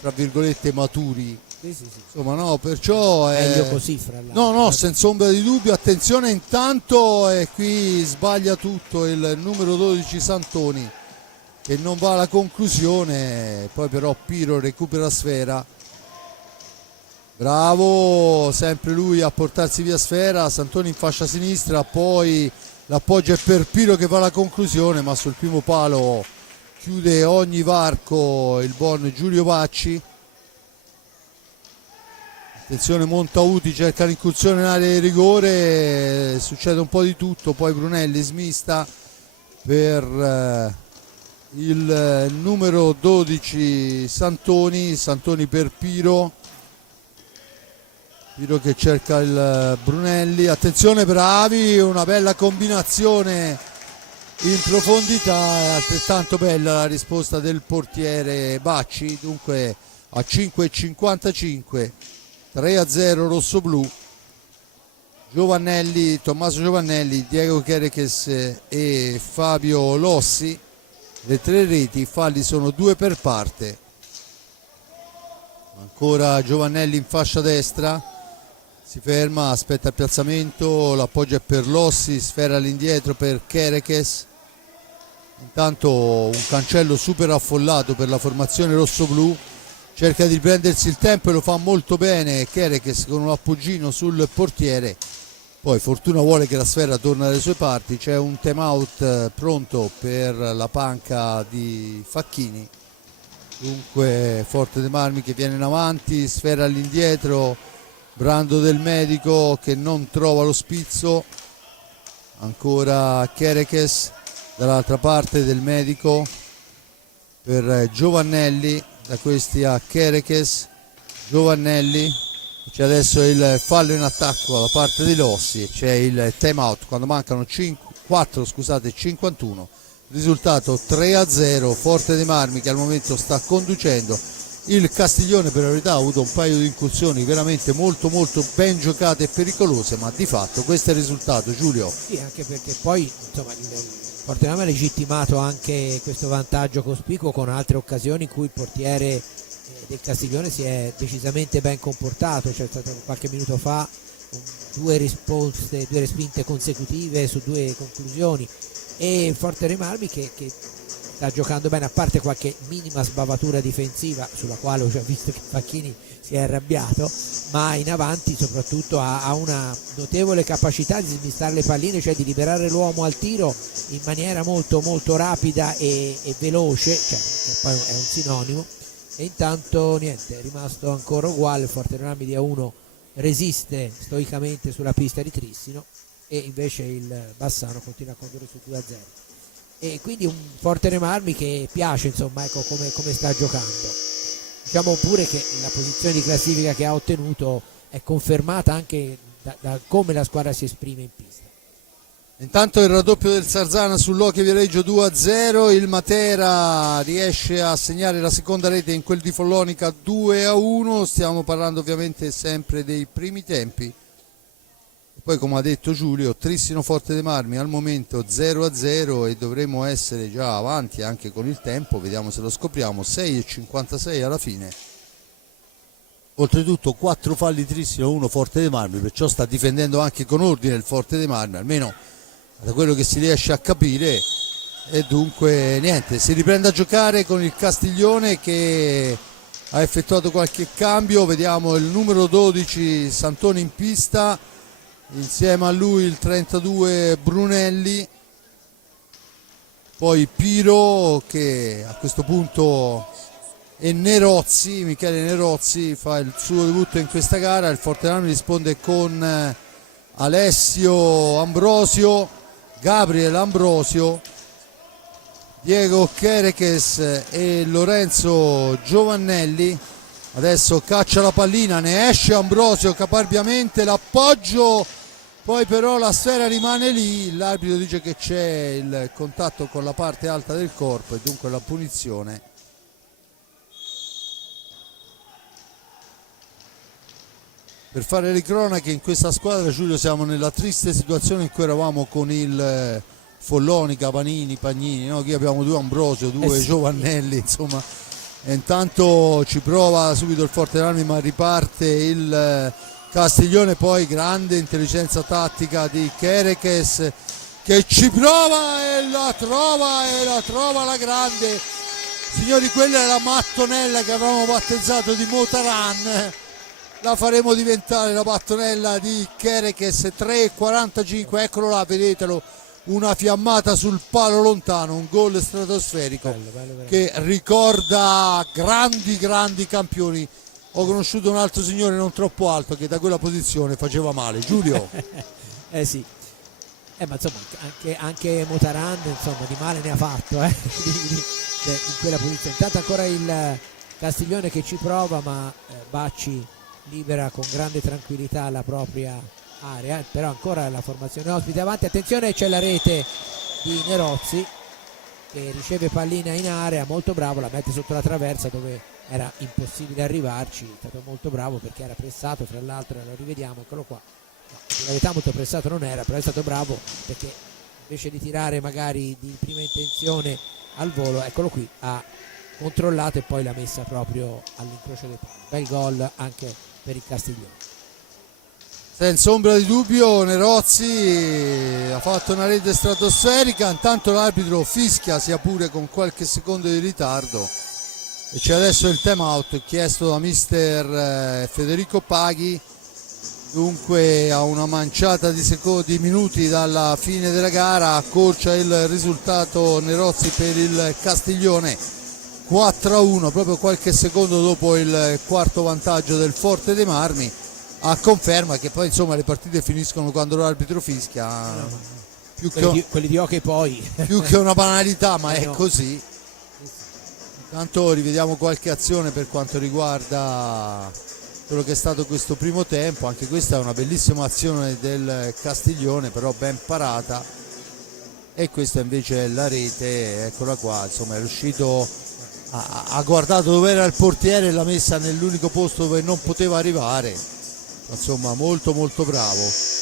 tra virgolette maturi. Sì. Insomma, no, perciò è meglio così, fra l'altro. No, senza ombra di dubbio. Attenzione, intanto, e qui sbaglia tutto il numero 12 Santoni, che non va alla conclusione, poi però Piro recupera la sfera. Bravo, sempre lui a portarsi via sfera, Santoni in fascia sinistra, poi l'appoggio è per Piro che va alla conclusione, ma sul primo palo chiude ogni varco il buon Giulio Bacci. Attenzione, Montauti cerca l'incursione in area di rigore, succede un po' di tutto, poi Brunelli smista per il numero 12 Santoni per Piro che cerca il Brunelli. Attenzione, bravi, una bella combinazione in profondità, è altrettanto bella la risposta del portiere Bacci. Dunque a 5,55, 3-0 rossoblù. Tommaso Giovannelli, Diego Chereches e Fabio Lossi, le 3 reti. I falli sono 2 per parte. Ancora Giovannelli in fascia destra, si ferma, aspetta il piazzamento, l'appoggio è per Lossi, sfera all'indietro per Chereches. Intanto un cancello super affollato per la formazione rossoblù, cerca di prendersi il tempo e lo fa molto bene Chereches con un appoggino sul portiere, poi fortuna vuole che la sfera torna dalle sue parti. C'è un time out pronto per la panca di Facchini. Dunque Forte dei Marmi che viene in avanti, sfera all'indietro, Brando del Medico che non trova lo spizzo, ancora Chereches dall'altra parte del Medico per Giovannelli, da questi a Chereches. Giovannelli, c'è adesso il fallo in attacco da parte di Lossi, c'è il time out quando mancano 51, risultato 3-0, Forte dei Marmi che al momento sta conducendo. Il Castiglione per la verità ha avuto un paio di incursioni veramente molto ben giocate e pericolose, ma di fatto questo è il risultato, Giulio. Sì, anche perché poi insomma il Fortenama ha legittimato anche questo vantaggio cospicuo con altre occasioni in cui il portiere del Castiglione si è decisamente ben comportato. C'è stato qualche minuto fa 2 respinte consecutive su 2 conclusioni, e il Forte dei Marmi che sta giocando bene, a parte qualche minima sbavatura difensiva sulla quale ho già visto che Facchini si è arrabbiato, ma in avanti soprattutto ha una notevole capacità di smistare le palline, cioè di liberare l'uomo al tiro in maniera molto molto rapida e veloce, cioè, che poi è un sinonimo. E intanto niente, è rimasto ancora uguale, il Forterammi di A1 resiste stoicamente sulla pista di Trissino e invece il Bassano continua a condurre su 2-0. E quindi un Forterammi che piace, insomma, ecco come sta giocando. Diciamo pure che la posizione di classifica che ha ottenuto è confermata anche da come la squadra si esprime in pista. Intanto il raddoppio del Sarzana sull'Hockey Viareggio 2-0, il Matera riesce a segnare la seconda rete in quel di Follonica 2-1, stiamo parlando ovviamente sempre dei primi tempi. Poi, come ha detto Giulio, Trissino Forte dei Marmi al momento 0-0 e dovremo essere già avanti anche con il tempo, vediamo se lo scopriamo, 6:56 alla fine. Oltretutto 4 falli Trissino, 1 Forte dei Marmi, perciò sta difendendo anche con ordine il Forte dei Marmi, almeno da quello che si riesce a capire. E dunque niente, si riprende a giocare con il Castiglione che ha effettuato qualche cambio, vediamo il numero 12 Santoni in pista, insieme a lui il 32 Brunelli, poi Piro che a questo punto e Nerozzi, Michele Nerozzi fa il suo debutto in questa gara. Il Forterammi risponde con Alessio Ambrosio, Gabriel Ambrosio, Diego Chereches e Lorenzo Giovannelli. Adesso caccia la pallina, ne esce Ambrosio caparbiamente, l'appoggio, poi però la sfera rimane lì, l'arbitro dice che c'è il contatto con la parte alta del corpo e dunque la punizione. Per fare le cronache, in questa squadra, Giulio, siamo nella triste situazione in cui eravamo con il Follonica, Panini, Pagnini, no? Qui abbiamo 2 Ambrosio, 2 sì. Giovannelli, insomma. E intanto ci prova subito il Forterammi, ma riparte il Castiglione, poi grande intelligenza tattica di Chereches che ci prova e la trova la grande. Signori, quella è la mattonella che avevamo battezzato di Motaran, la faremo diventare la mattonella di Chereches. 3:45, eccolo là, vedetelo, una fiammata sul palo lontano, un gol stratosferico, bello. Che ricorda grandi campioni. Ho conosciuto un altro signore non troppo alto che da quella posizione faceva male. Giulio. Sì, ma insomma anche Motaran, insomma, di male ne ha fatto in quella posizione. Intanto ancora il Castiglione che ci prova, ma Bacci libera con grande tranquillità la propria area, però ancora la formazione ospite avanti. Attenzione, c'è la rete di Nerozzi che riceve pallina in area, molto bravo, la mette sotto la traversa dove era impossibile arrivarci, è stato molto bravo perché era pressato, fra l'altro lo rivediamo, eccolo qua, no, in realtà molto pressato non era, però è stato bravo perché invece di tirare magari di prima intenzione al volo, eccolo qui, ha controllato e poi l'ha messa proprio all'incrocio dei pali. Bel gol anche per il Castiglione. Senza ombra di dubbio Nerozzi ha fatto una rete stratosferica, intanto l'arbitro fischia, sia pure con qualche secondo di ritardo, e c'è adesso il time out chiesto da mister Federico Paghi. Dunque a una manciata di minuti dalla fine della gara accorcia il risultato Nerozzi per il Castiglione 4-1, proprio qualche secondo dopo il quarto vantaggio del Forte dei Marmi, a conferma che poi insomma le partite finiscono quando l'arbitro fischia, più quelli di hockey poi più che una banalità, ma è no. Così. Intanto rivediamo qualche azione per quanto riguarda quello che è stato questo primo tempo. Anche questa è una bellissima azione del Castiglione, però ben parata, e questa invece è la rete, eccola qua, insomma è riuscito, ha guardato dove era il portiere e l'ha messa nell'unico posto dove non poteva arrivare, insomma molto bravo.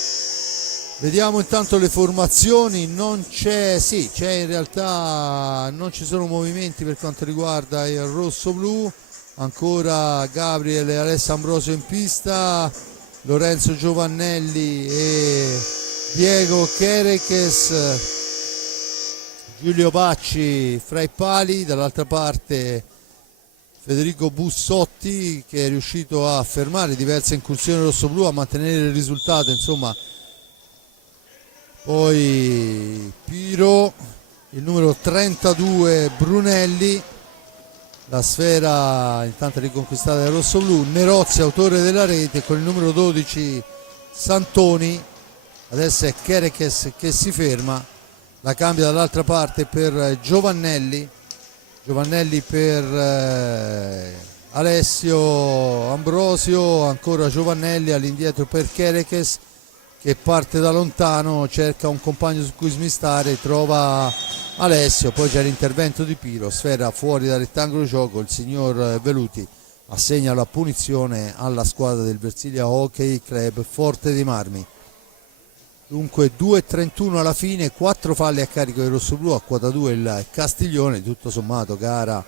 Vediamo intanto le formazioni, non c'è, sì, c'è in realtà, non ci sono movimenti per quanto riguarda il rosso-blu, ancora Gabriel e Alessio Ambrosio in pista, Lorenzo Giovannelli e Diego Chereches, Giulio Bacci fra i pali, dall'altra parte Federico Bussotti, che è riuscito a fermare diverse incursioni rossoblù, a mantenere il risultato, insomma. Poi Piro, il numero 32 Brunelli, la sfera intanto riconquistata dal rossoblù. Nerozzi, autore della rete, con il numero 12 Santoni. Adesso è Kerekes che si ferma, la cambia dall'altra parte per Giovannelli per Alessio Ambrosio, ancora Giovannelli all'indietro per Kerekes, che parte da lontano, cerca un compagno su cui smistare, trova Alessio, poi c'è l'intervento di Piro, sfera fuori dal rettangolo di gioco, il signor Veluti assegna la punizione alla squadra del Versilia Hockey Club Forte dei Marmi. Dunque 2:31 alla fine, 4 falli a carico del rossoblù, a quota 2 il Castiglione, tutto sommato gara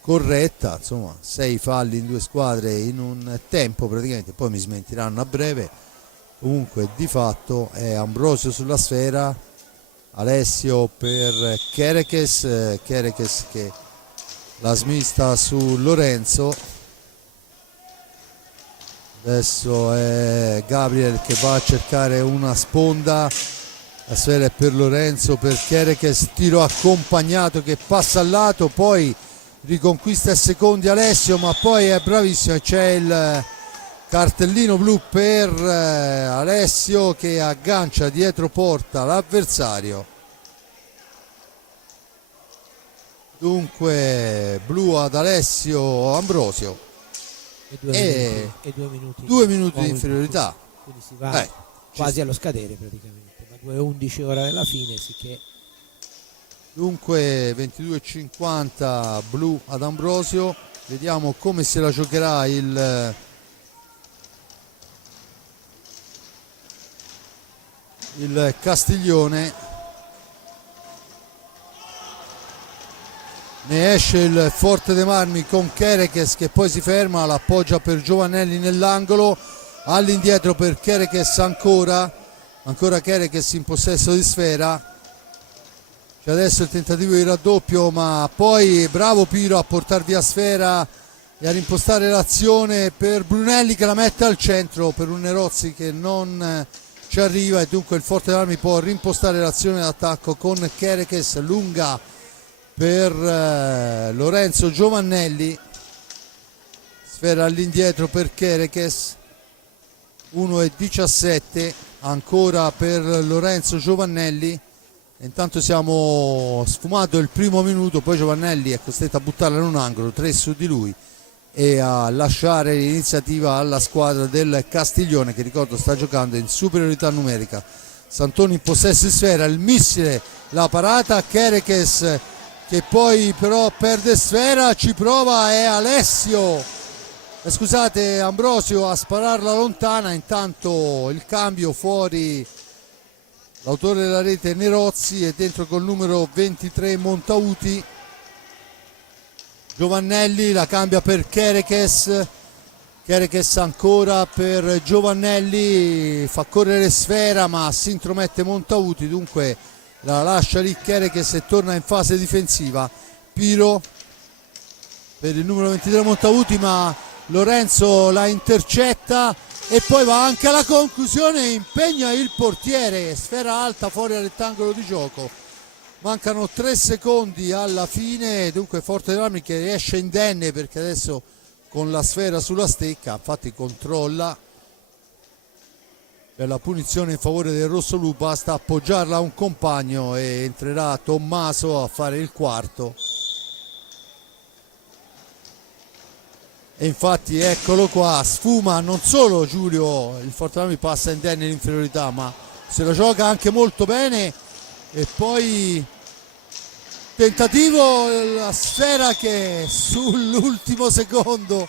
corretta, insomma 6 falli in 2 squadre in un tempo praticamente, poi mi smentiranno a breve. Comunque di fatto è Ambrosio sulla sfera, Alessio per Kerekes che la smista su Lorenzo. Adesso è Gabriel che va a cercare una sponda, la sfera è per Lorenzo, per Kerekes, tiro accompagnato che passa al lato, poi riconquista i secondi Alessio, ma poi è bravissimo e c'è il cartellino blu per Alessio che aggancia dietro porta l'avversario. Dunque blu ad Alessio Ambrosio. E 2 minuti di inferiorità, quindi si va quasi allo scadere praticamente, ma 2:11 ora della fine, sicché dunque 22:50 blu ad Ambrosio. Vediamo come se la giocherà il Castiglione. Ne esce il Forte dei Marmi con Kerekes che poi si ferma, l'appoggia per Giovannelli nell'angolo, all'indietro per Kerekes ancora Kerekes in possesso di sfera. C'è adesso il tentativo di raddoppio, ma poi bravo Piro a portar via sfera e a rimpostare l'azione per Brunelli che la mette al centro per un Nerozzi che non ci arriva, e dunque il Forte dei Marmi può rimpostare l'azione d'attacco con Kerekes lunga per Lorenzo Giovannelli, sfera all'indietro per Kerekes, 1:17 ancora per Lorenzo Giovannelli. Intanto siamo sfumato il primo minuto, poi Giovannelli è costretto a buttarla in un angolo, 3 su di lui, e a lasciare l'iniziativa alla squadra del Castiglione, che ricordo sta giocando in superiorità numerica. Santoni in possesso di sfera, il missile, la parata, Kerekes che poi però perde sfera, ci prova, è Alessio, scusate, Ambrosio a spararla lontana. Intanto il cambio, fuori l'autore della rete Nerozzi e dentro col numero 23 Montauti. Giovannelli la cambia per Kerekes ancora per Giovannelli, fa correre sfera ma si intromette Montauti, dunque la lascia lì Kerekes e torna in fase difensiva. Piro per il numero 23 Montauti, ma Lorenzo la intercetta e poi va anche alla conclusione, impegna il portiere, sfera alta fuori dal rettangolo di gioco. Mancano 3 secondi alla fine, dunque Forte dei Marmi che riesce indenne perché adesso con la sfera sulla stecca, infatti controlla per la punizione in favore del rossoblù, basta appoggiarla a un compagno e entrerà Tommaso a fare il quarto. E infatti eccolo qua, sfuma non solo Giulio, il Forte dei Marmi passa indenne l'inferiorità, ma se la gioca anche molto bene. E poi tentativo, la sfera che sull'ultimo secondo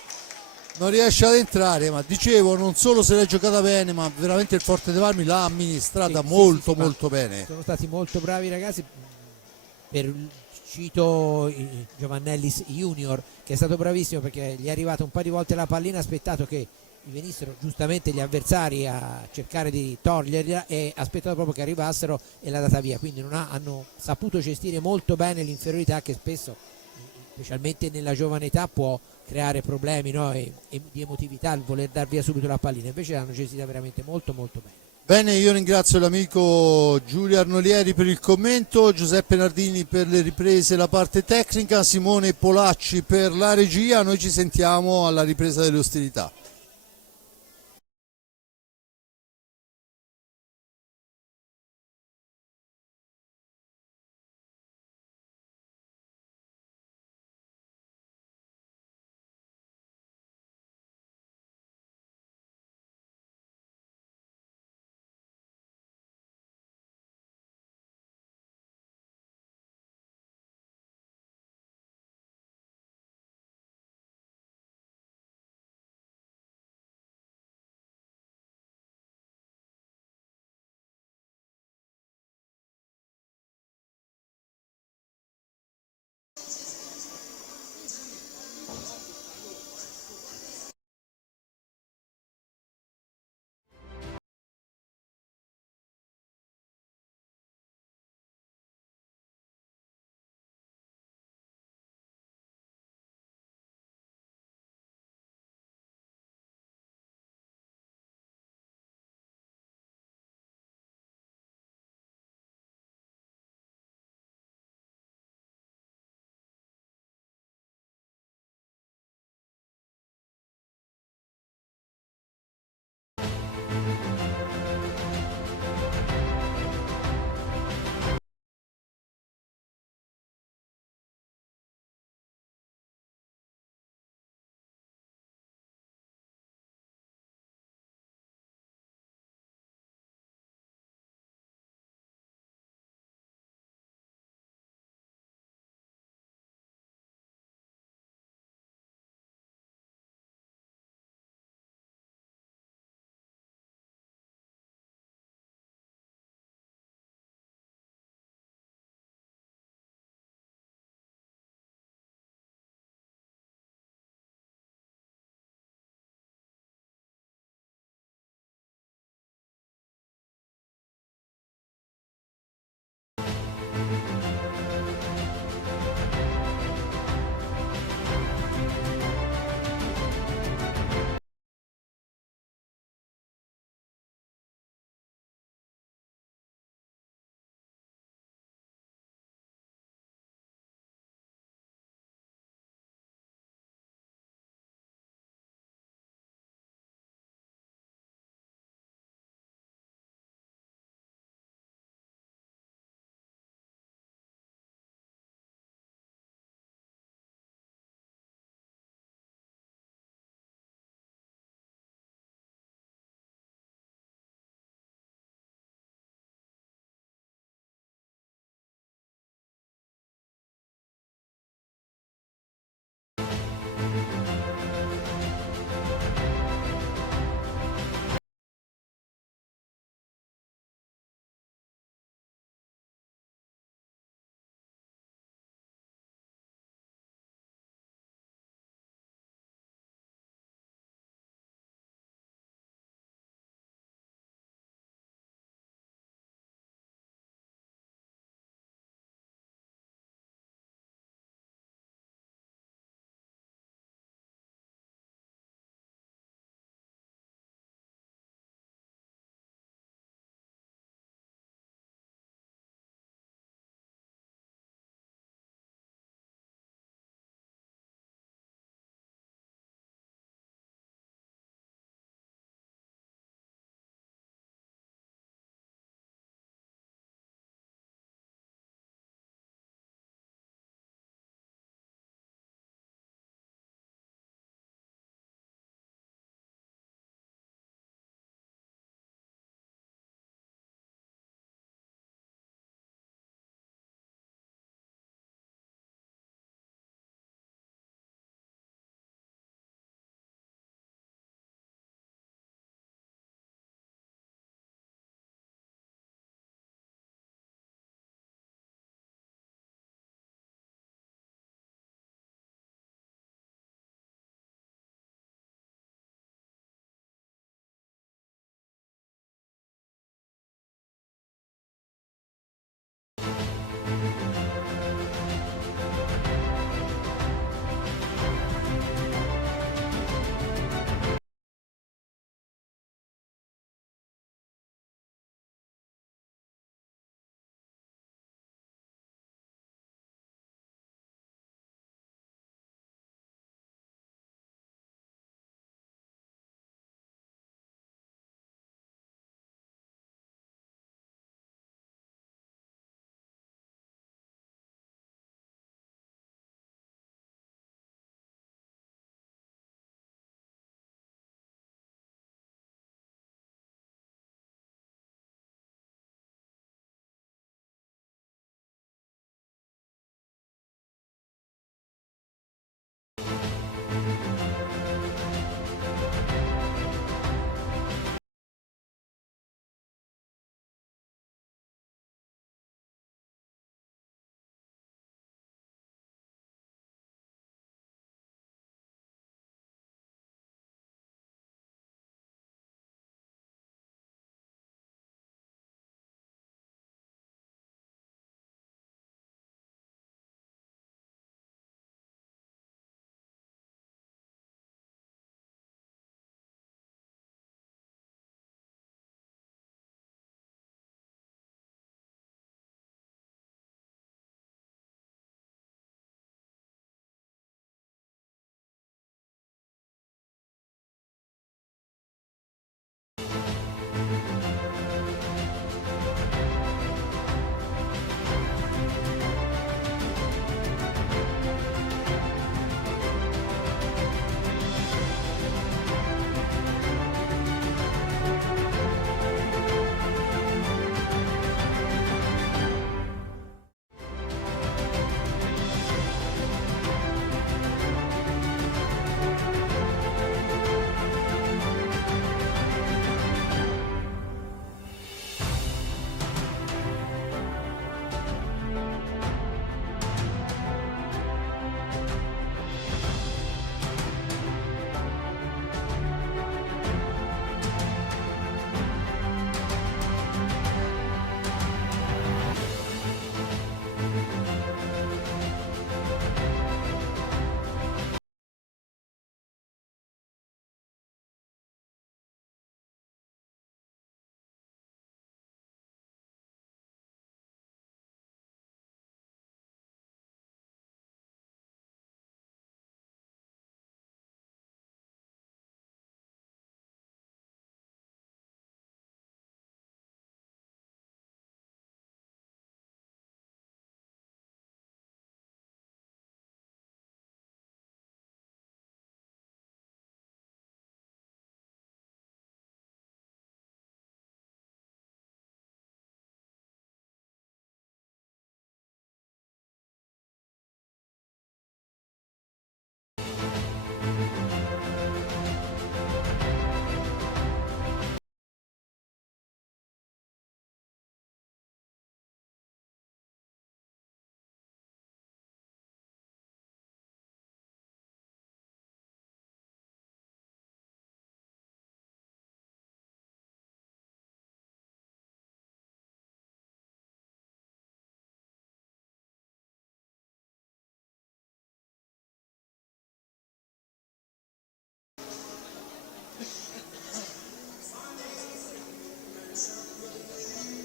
non riesce ad entrare, ma dicevo non solo se l'è giocata bene, ma veramente il Forte dei Marmi l'ha amministrata molto bene. Sono stati molto bravi i ragazzi, cito Giovannelli Junior che è stato bravissimo perché gli è arrivata un paio di volte la pallina, ha aspettato che venissero giustamente gli avversari a cercare di toglierla e ha aspettato proprio che arrivassero e l'ha data via, quindi hanno saputo gestire molto bene l'inferiorità che spesso specialmente nella giovane età può creare problemi, no? e di emotività il voler dar via subito la pallina, invece l'hanno gestita veramente molto molto bene. Bene, io ringrazio l'amico Giulio Arnolieri per il commento, Giuseppe Nardini per le riprese e la parte tecnica, Simone Polacci per la regia. Noi ci sentiamo alla ripresa delle ostilità.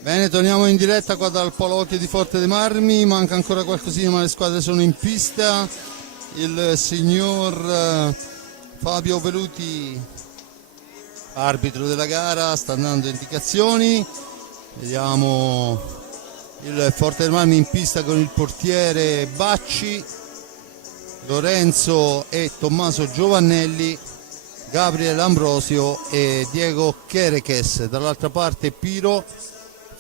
Bene, torniamo in diretta qua dal Polo Hockey di Forte dei Marmi, manca ancora qualcosina ma le squadre sono in pista. Il signor Fabio Veluti, arbitro della gara, sta dando indicazioni. Vediamo il Forte dei Marmi in pista con il portiere Bacci, Lorenzo e Tommaso Giovannelli, Gabriele Ambrosio e Diego Chereches. Dall'altra parte Piro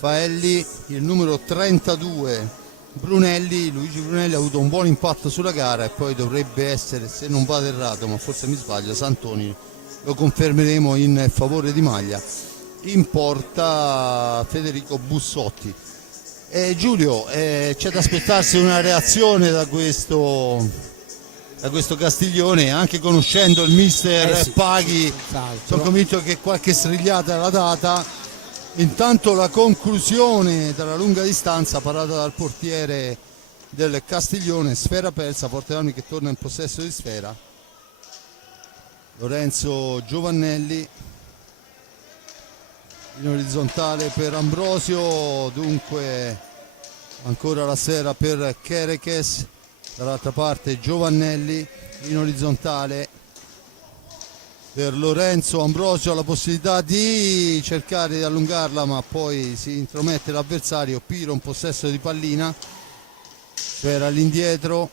Faelli, il numero 32 Brunelli. Luigi Brunelli ha avuto un buon impatto sulla gara e poi dovrebbe essere, se non vado errato, ma forse mi sbaglio, Santoni, lo confermeremo in favore di maglia. In porta Federico Bussotti. Giulio, c'è da aspettarsi una reazione da questo Castiglione, anche conoscendo il mister sì, Paghi, sono convinto che qualche strigliata l'ha data. Intanto la conclusione dalla lunga distanza parata dal portiere del Castiglione, sfera persa, Forte dei Marmi che torna in possesso di sfera. Lorenzo Giovannelli in orizzontale per Ambrosio, dunque ancora la sfera per Chereches, dall'altra parte Giovannelli in orizzontale per Lorenzo. Ambrosio ha la possibilità di cercare di allungarla ma poi si intromette l'avversario. Piro in possesso di pallina, sfera all'indietro,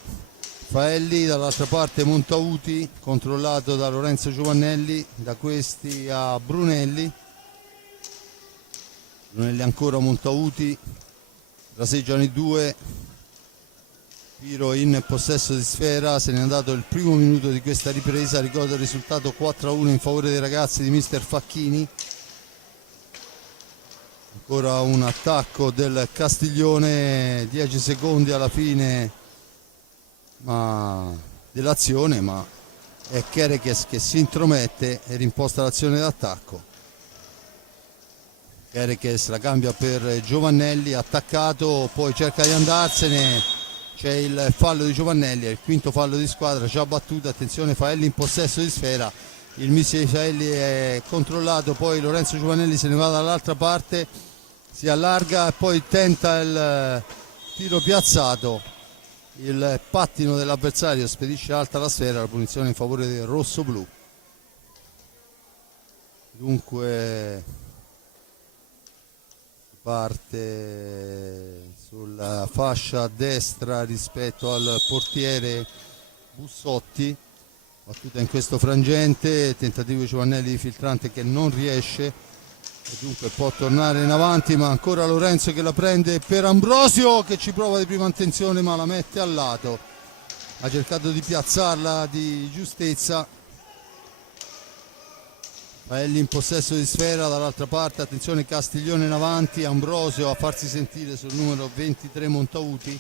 Faelli, dall'altra parte Montauti controllato da Lorenzo Giovannelli, da questi a Brunelli ancora Montauti, raseggiano i due. Piro in possesso di sfera, se n'è andato il primo minuto di questa ripresa. Ricordo il risultato 4-1 in favore dei ragazzi di mister Facchini. Ancora un attacco del Castiglione, 10 secondi alla fine dell'azione, ma è Chereches che si intromette e rimposta l'azione d'attacco. Chereches la cambia per Giovannelli, attaccato, poi cerca di andarsene. C'è il fallo di Giovannelli, è il quinto fallo di squadra, già battuto. Attenzione, Faelli in possesso di sfera, il mister di Faelli è controllato, poi Lorenzo Giovannelli se ne va dall'altra parte, si allarga e poi tenta il tiro piazzato, il pattino dell'avversario spedisce alta la sfera, la punizione in favore del rosso-blu. Dunque parte sulla fascia destra rispetto al portiere Bussotti, battuta in questo frangente, tentativo di Giovannelli di filtrante che non riesce e dunque può tornare in avanti, ma ancora Lorenzo che la prende per Ambrosio che ci prova di prima intenzione ma la mette al lato, ha cercato di piazzarla di giustezza. Faelli in possesso di sfera, dall'altra parte attenzione Castiglione in avanti, Ambrosio a farsi sentire sul numero 23 Montauti,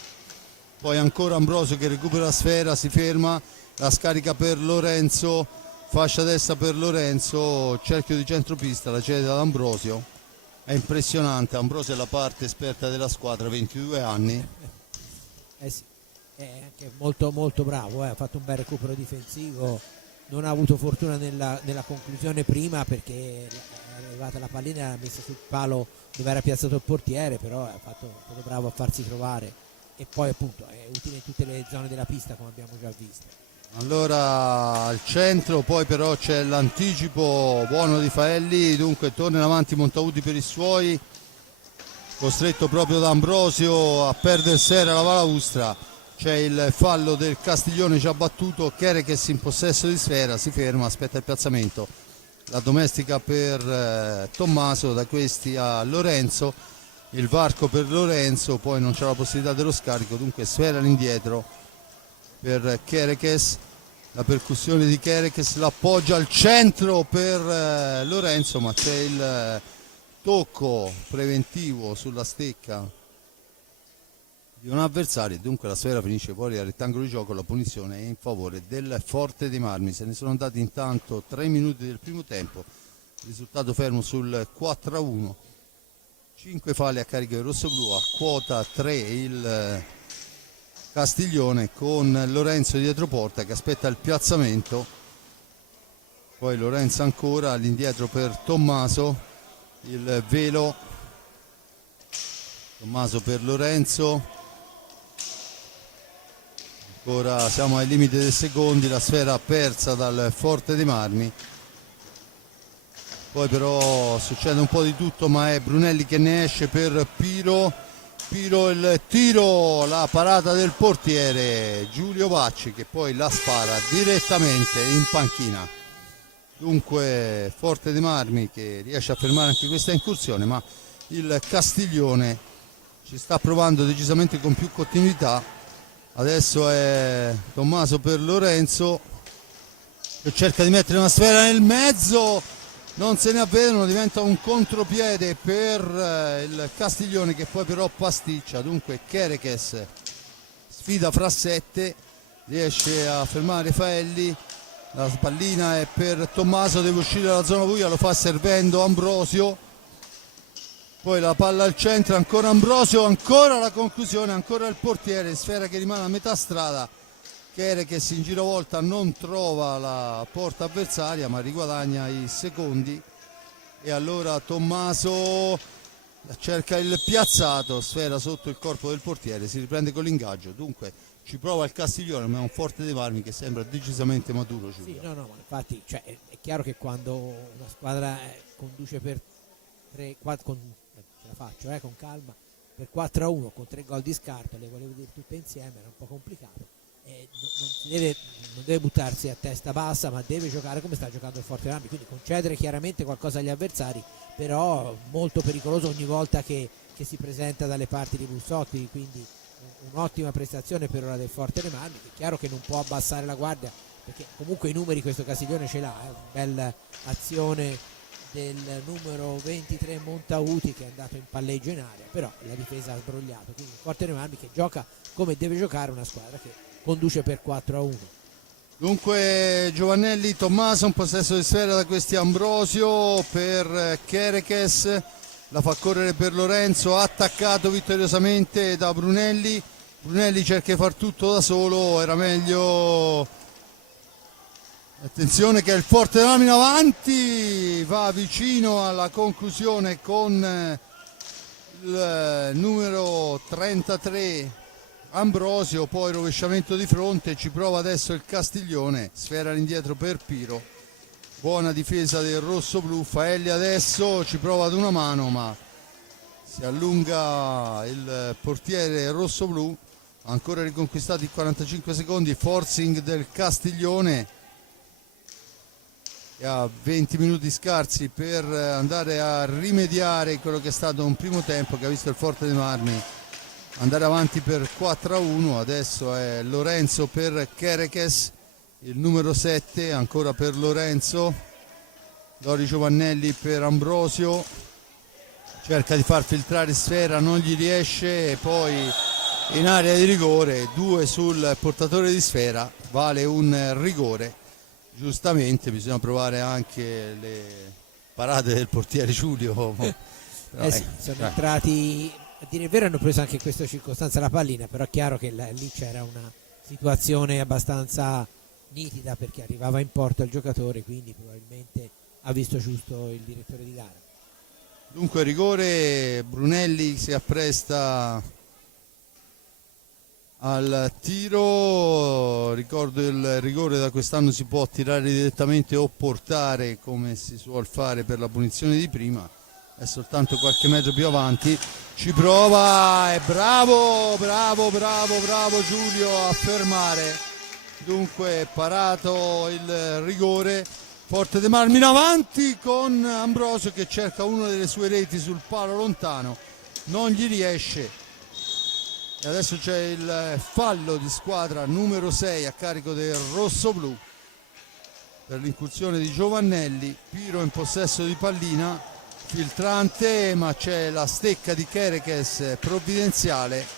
poi ancora Ambrosio che recupera la sfera, si ferma, la scarica per Lorenzo, fascia destra per Lorenzo, cerchio di centropista, la cede ad Ambrosio. È impressionante, Ambrosio è la parte esperta della squadra, 22 anni. Sì, è anche molto molto bravo, ha fatto un bel recupero difensivo. Non ha avuto fortuna nella conclusione prima perché è arrivata la pallina e l'ha messa sul palo dove era piazzato il portiere, però è stato bravo a farsi trovare e poi appunto è utile in tutte le zone della pista come abbiamo già visto. Allora al centro poi però c'è l'anticipo buono di Faelli, dunque torna in avanti Montauti per i suoi, costretto proprio da Ambrosio a perdersi la balaustra. C'è il fallo del Castiglione già battuto, Chereches in possesso di sfera, si ferma, aspetta il piazzamento, la domestica per Tommaso, da questi a Lorenzo, il varco per Lorenzo, poi non c'è la possibilità dello scarico, dunque sfera all'indietro per Chereches, la percussione di Chereches, l'appoggia al centro per Lorenzo, ma c'è il tocco preventivo sulla stecca di un avversario e dunque la sfera finisce fuori dal rettangolo di gioco. La punizione è in favore del Forte dei Marmi. Se ne sono andati intanto 3 minuti del primo tempo, risultato fermo sul 4-1, 5 falli a carico del rossoblu, a quota 3 il Castiglione con Lorenzo dietro porta che aspetta il piazzamento, poi Lorenzo ancora all'indietro per Tommaso, il velo Tommaso per Lorenzo, ancora siamo ai limiti dei secondi, la sfera persa dal Forte dei Marmi. Poi però succede un po' di tutto, ma è Brunelli che ne esce per Piro. Piro il tiro, la parata del portiere Giulio Bacci che poi la spara direttamente in panchina. Dunque Forte dei Marmi che riesce a fermare anche questa incursione, ma il Castiglione ci sta provando decisamente con più continuità. Adesso è Tommaso per Lorenzo che cerca di mettere una sfera nel mezzo, non se ne avvedono, diventa un contropiede per il Castiglione che poi però pasticcia. Dunque Kerekes sfida fra 7, riesce a fermare Faelli, la pallina è per Tommaso, deve uscire dalla zona buia, lo fa servendo Ambrosio, poi la palla al centro, ancora Ambrosio, ancora la conclusione, ancora il portiere, sfera che rimane a metà strada. Kerekes in girovolta non trova la porta avversaria ma riguadagna i secondi e allora Tommaso cerca il piazzato, sfera sotto il corpo del portiere, si riprende con l'ingaggio. Dunque ci prova il Castiglione, ma è un Forte dei Marmi che sembra decisamente maturo. Sì, no, ma infatti cioè, è chiaro che quando una squadra conduce per 3, 4, ce la faccio con calma, per 4-1 con 3 gol di scarto, le volevo dire tutte insieme, era un po' complicato. Non deve buttarsi a testa bassa, ma deve giocare come sta giocando il Forte dei Marmi, quindi concedere chiaramente qualcosa agli avversari, però molto pericoloso ogni volta che si presenta dalle parti di Bussotti, quindi un'ottima prestazione per ora del Forte dei Marmi, che è chiaro che non può abbassare la guardia perché comunque i numeri questo Castiglione ce l'ha, una bella azione del numero 23 Montauti che è andato in palleggio in area, però la difesa ha sbrogliato, quindi il Forte dei Marmi che gioca come deve giocare una squadra che conduce per 4-1. Dunque Giovannelli, Tommaso, un possesso di sfera da questi Ambrosio per Kerekes, la fa correre per Lorenzo, attaccato vittoriosamente da Brunelli. Brunelli cerca di far tutto da solo, era meglio, attenzione che il Forte dei Marmi in avanti, va vicino alla conclusione con il numero 33 Ambrosio, poi rovesciamento di fronte, ci prova adesso il Castiglione, sfera all'indietro per Piro, buona difesa del rosso-blu. Faelli adesso ci prova ad una mano ma si allunga il portiere rosso-blu, ancora riconquistati 45 secondi, forcing del Castiglione e ha 20 minuti scarsi per andare a rimediare quello che è stato un primo tempo che ha visto il Forte dei Marmi andare avanti per 4-1. Adesso è Lorenzo per Kerekes, il numero 7 ancora per Lorenzo, Dori Giovannelli per Ambrosio, cerca di far filtrare sfera, non gli riesce, e poi in area di rigore, 2 sul portatore di sfera, vale un rigore. Giustamente bisogna provare anche le parate del portiere Giulio. Però, sì, sono entrati, a dire il vero hanno preso anche in questa circostanza la pallina, però è chiaro che lì c'era una situazione abbastanza nitida perché arrivava in porto il giocatore, quindi probabilmente ha visto giusto il direttore di gara. Dunque rigore, Brunelli si appresta al tiro. Ricordo il rigore da quest'anno si può tirare direttamente o portare come si suol fare per la punizione di prima, è soltanto qualche metro più avanti, ci prova e bravo Giulio a fermare. Dunque parato il rigore, Forte dei Marmi in avanti con Ambrosio che cerca una delle sue reti sul palo lontano, non gli riesce e adesso c'è il fallo di squadra numero 6 a carico del rosso-blu per l'incursione di Giovannelli. Piro in possesso di pallina, filtrante, ma c'è la stecca di Kerekes provvidenziale,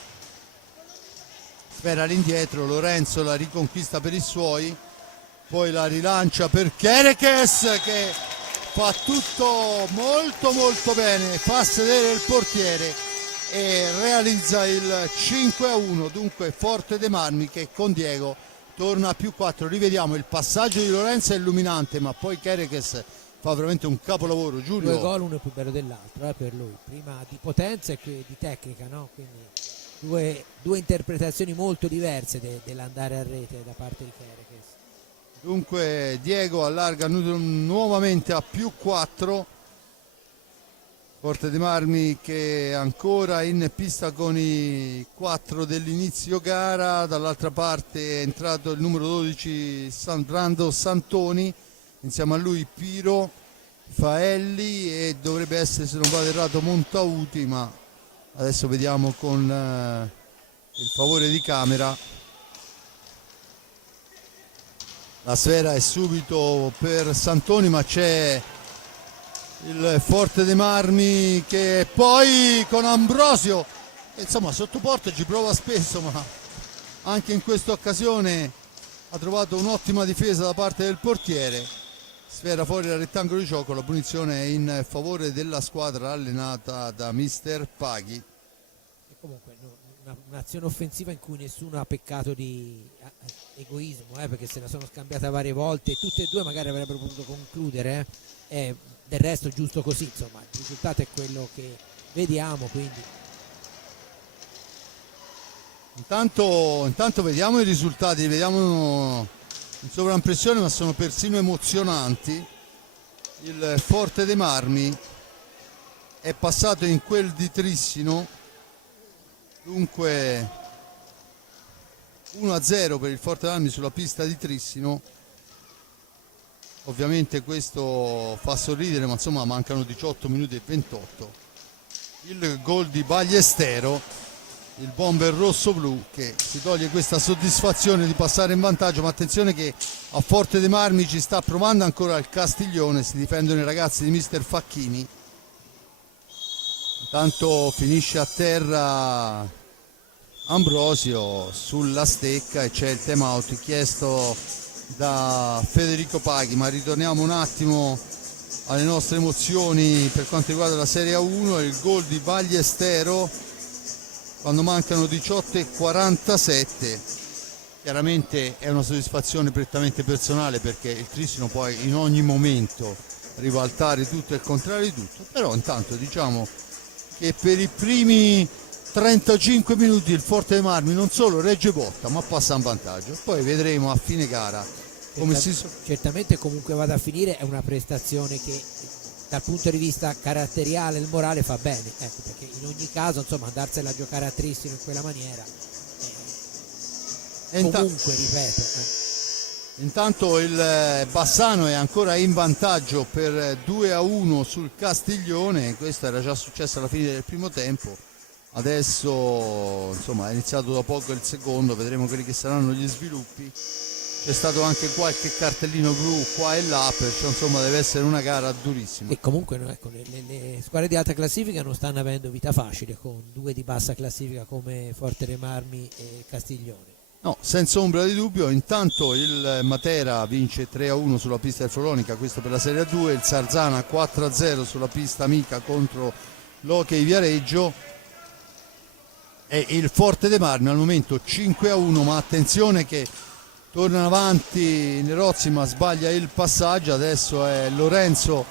sfera all'indietro, Lorenzo la riconquista per i suoi, poi la rilancia per Kerekes che fa tutto molto bene, fa sedere il portiere e realizza il 5-1. Dunque Forte dei Marmi che con Diego torna a più 4. Rivediamo il passaggio di Lorenzo, è illuminante, ma poi Kerekes fa veramente un capolavoro. Giulio, 2 gol, uno più bello dell'altro per lui, prima di potenza e di tecnica, no? Quindi due interpretazioni molto diverse dell'andare a rete da parte di Kerekes. Dunque Diego allarga nuovamente a +4. Forte dei Marmi che è ancora in pista con i 4 dell'inizio gara. Dall'altra parte è entrato il numero 12 Brando Santoni, insieme a lui Piro, Faelli e dovrebbe essere, se non vado errato, Montauti, ma adesso vediamo con il favore di camera. La sfera è subito per Santoni, ma c'è il Forte dei Marmi che poi con Ambrosio, insomma sotto porta ci prova spesso, ma anche in questa occasione ha trovato un'ottima difesa da parte del portiere. Sfera fuori dal rettangolo di gioco, la punizione è in favore della squadra allenata da mister Paghi. E comunque un'azione offensiva in cui nessuno ha peccato di egoismo, perché se la sono scambiata varie volte e tutte e due magari avrebbero potuto concludere, del resto giusto così, insomma il risultato è quello che vediamo, quindi intanto vediamo i risultati, vediamo in sovraimpressione, ma sono persino emozionanti. Il Forte dei Marmi è passato in quel di Trissino, dunque 1-0 per il Forte dei Marmi sulla pista di Trissino. Ovviamente questo fa sorridere, ma insomma mancano 18 minuti e 28. Il gol di Ballestero, il bomber rosso-blu, che si toglie questa soddisfazione di passare in vantaggio, ma attenzione che a Forte dei Marmi ci sta provando ancora il Castiglione, si difendono i ragazzi di mister Facchini. Intanto finisce a terra Ambrosio sulla stecca e c'è il time out chiesto da Federico Paghi, ma ritorniamo un attimo alle nostre emozioni per quanto riguarda la Serie A1. Il gol di Ballestero quando mancano 18:47, chiaramente è una soddisfazione prettamente personale, perché il Trissino poi in ogni momento ribaltare tutto e il contrario di tutto, però intanto diciamo che per i primi 35 minuti il Forte dei Marmi non solo regge botta ma passa in vantaggio, poi vedremo a fine gara come certamente comunque vada a finire. È una prestazione che dal punto di vista caratteriale e morale fa bene, ecco, perché in ogni caso insomma andarsela a giocare a Trissino in quella maniera comunque ripeto Intanto il Bassano è ancora in vantaggio per 2-1 sul Castiglione. Questo era già successo alla fine del primo tempo, adesso insomma è iniziato da poco il secondo, vedremo quelli che saranno gli sviluppi. C'è stato anche qualche cartellino blu qua e là, perciò insomma deve essere una gara durissima. E comunque ecco, le squadre di alta classifica non stanno avendo vita facile con due di bassa classifica come Forte dei Marmi e Castiglione. No, senza ombra di dubbio. Intanto il Matera vince 3-1 sulla pista del Floronica, questo per la Serie A2, il Sarzana 4-0 sulla pista amica contro l'Hockey Viareggio e il Forte dei Marmi al momento 5-1, ma attenzione che tornano avanti Nerozzi ma sbaglia il passaggio. Adesso è Lorenzo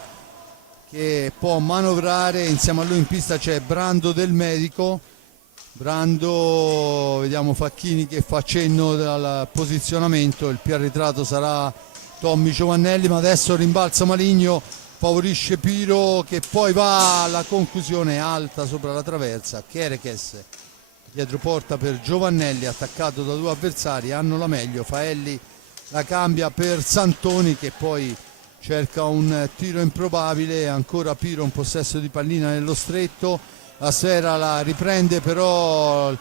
che può manovrare, insieme a lui in pista c'è Brando del Medico. Brando, vediamo Facchini che fa cenno dal posizionamento, il più arretrato sarà Tommy Giovannelli, ma adesso rimbalza Maligno, favorisce Piro che poi va alla conclusione alta sopra la traversa. Kerekes dietro porta per Giovannelli, attaccato da due avversari, hanno la meglio. Faelli la cambia per Santoni che poi cerca un tiro improbabile, ancora Piro in possesso di pallina nello stretto, la sfera la riprende però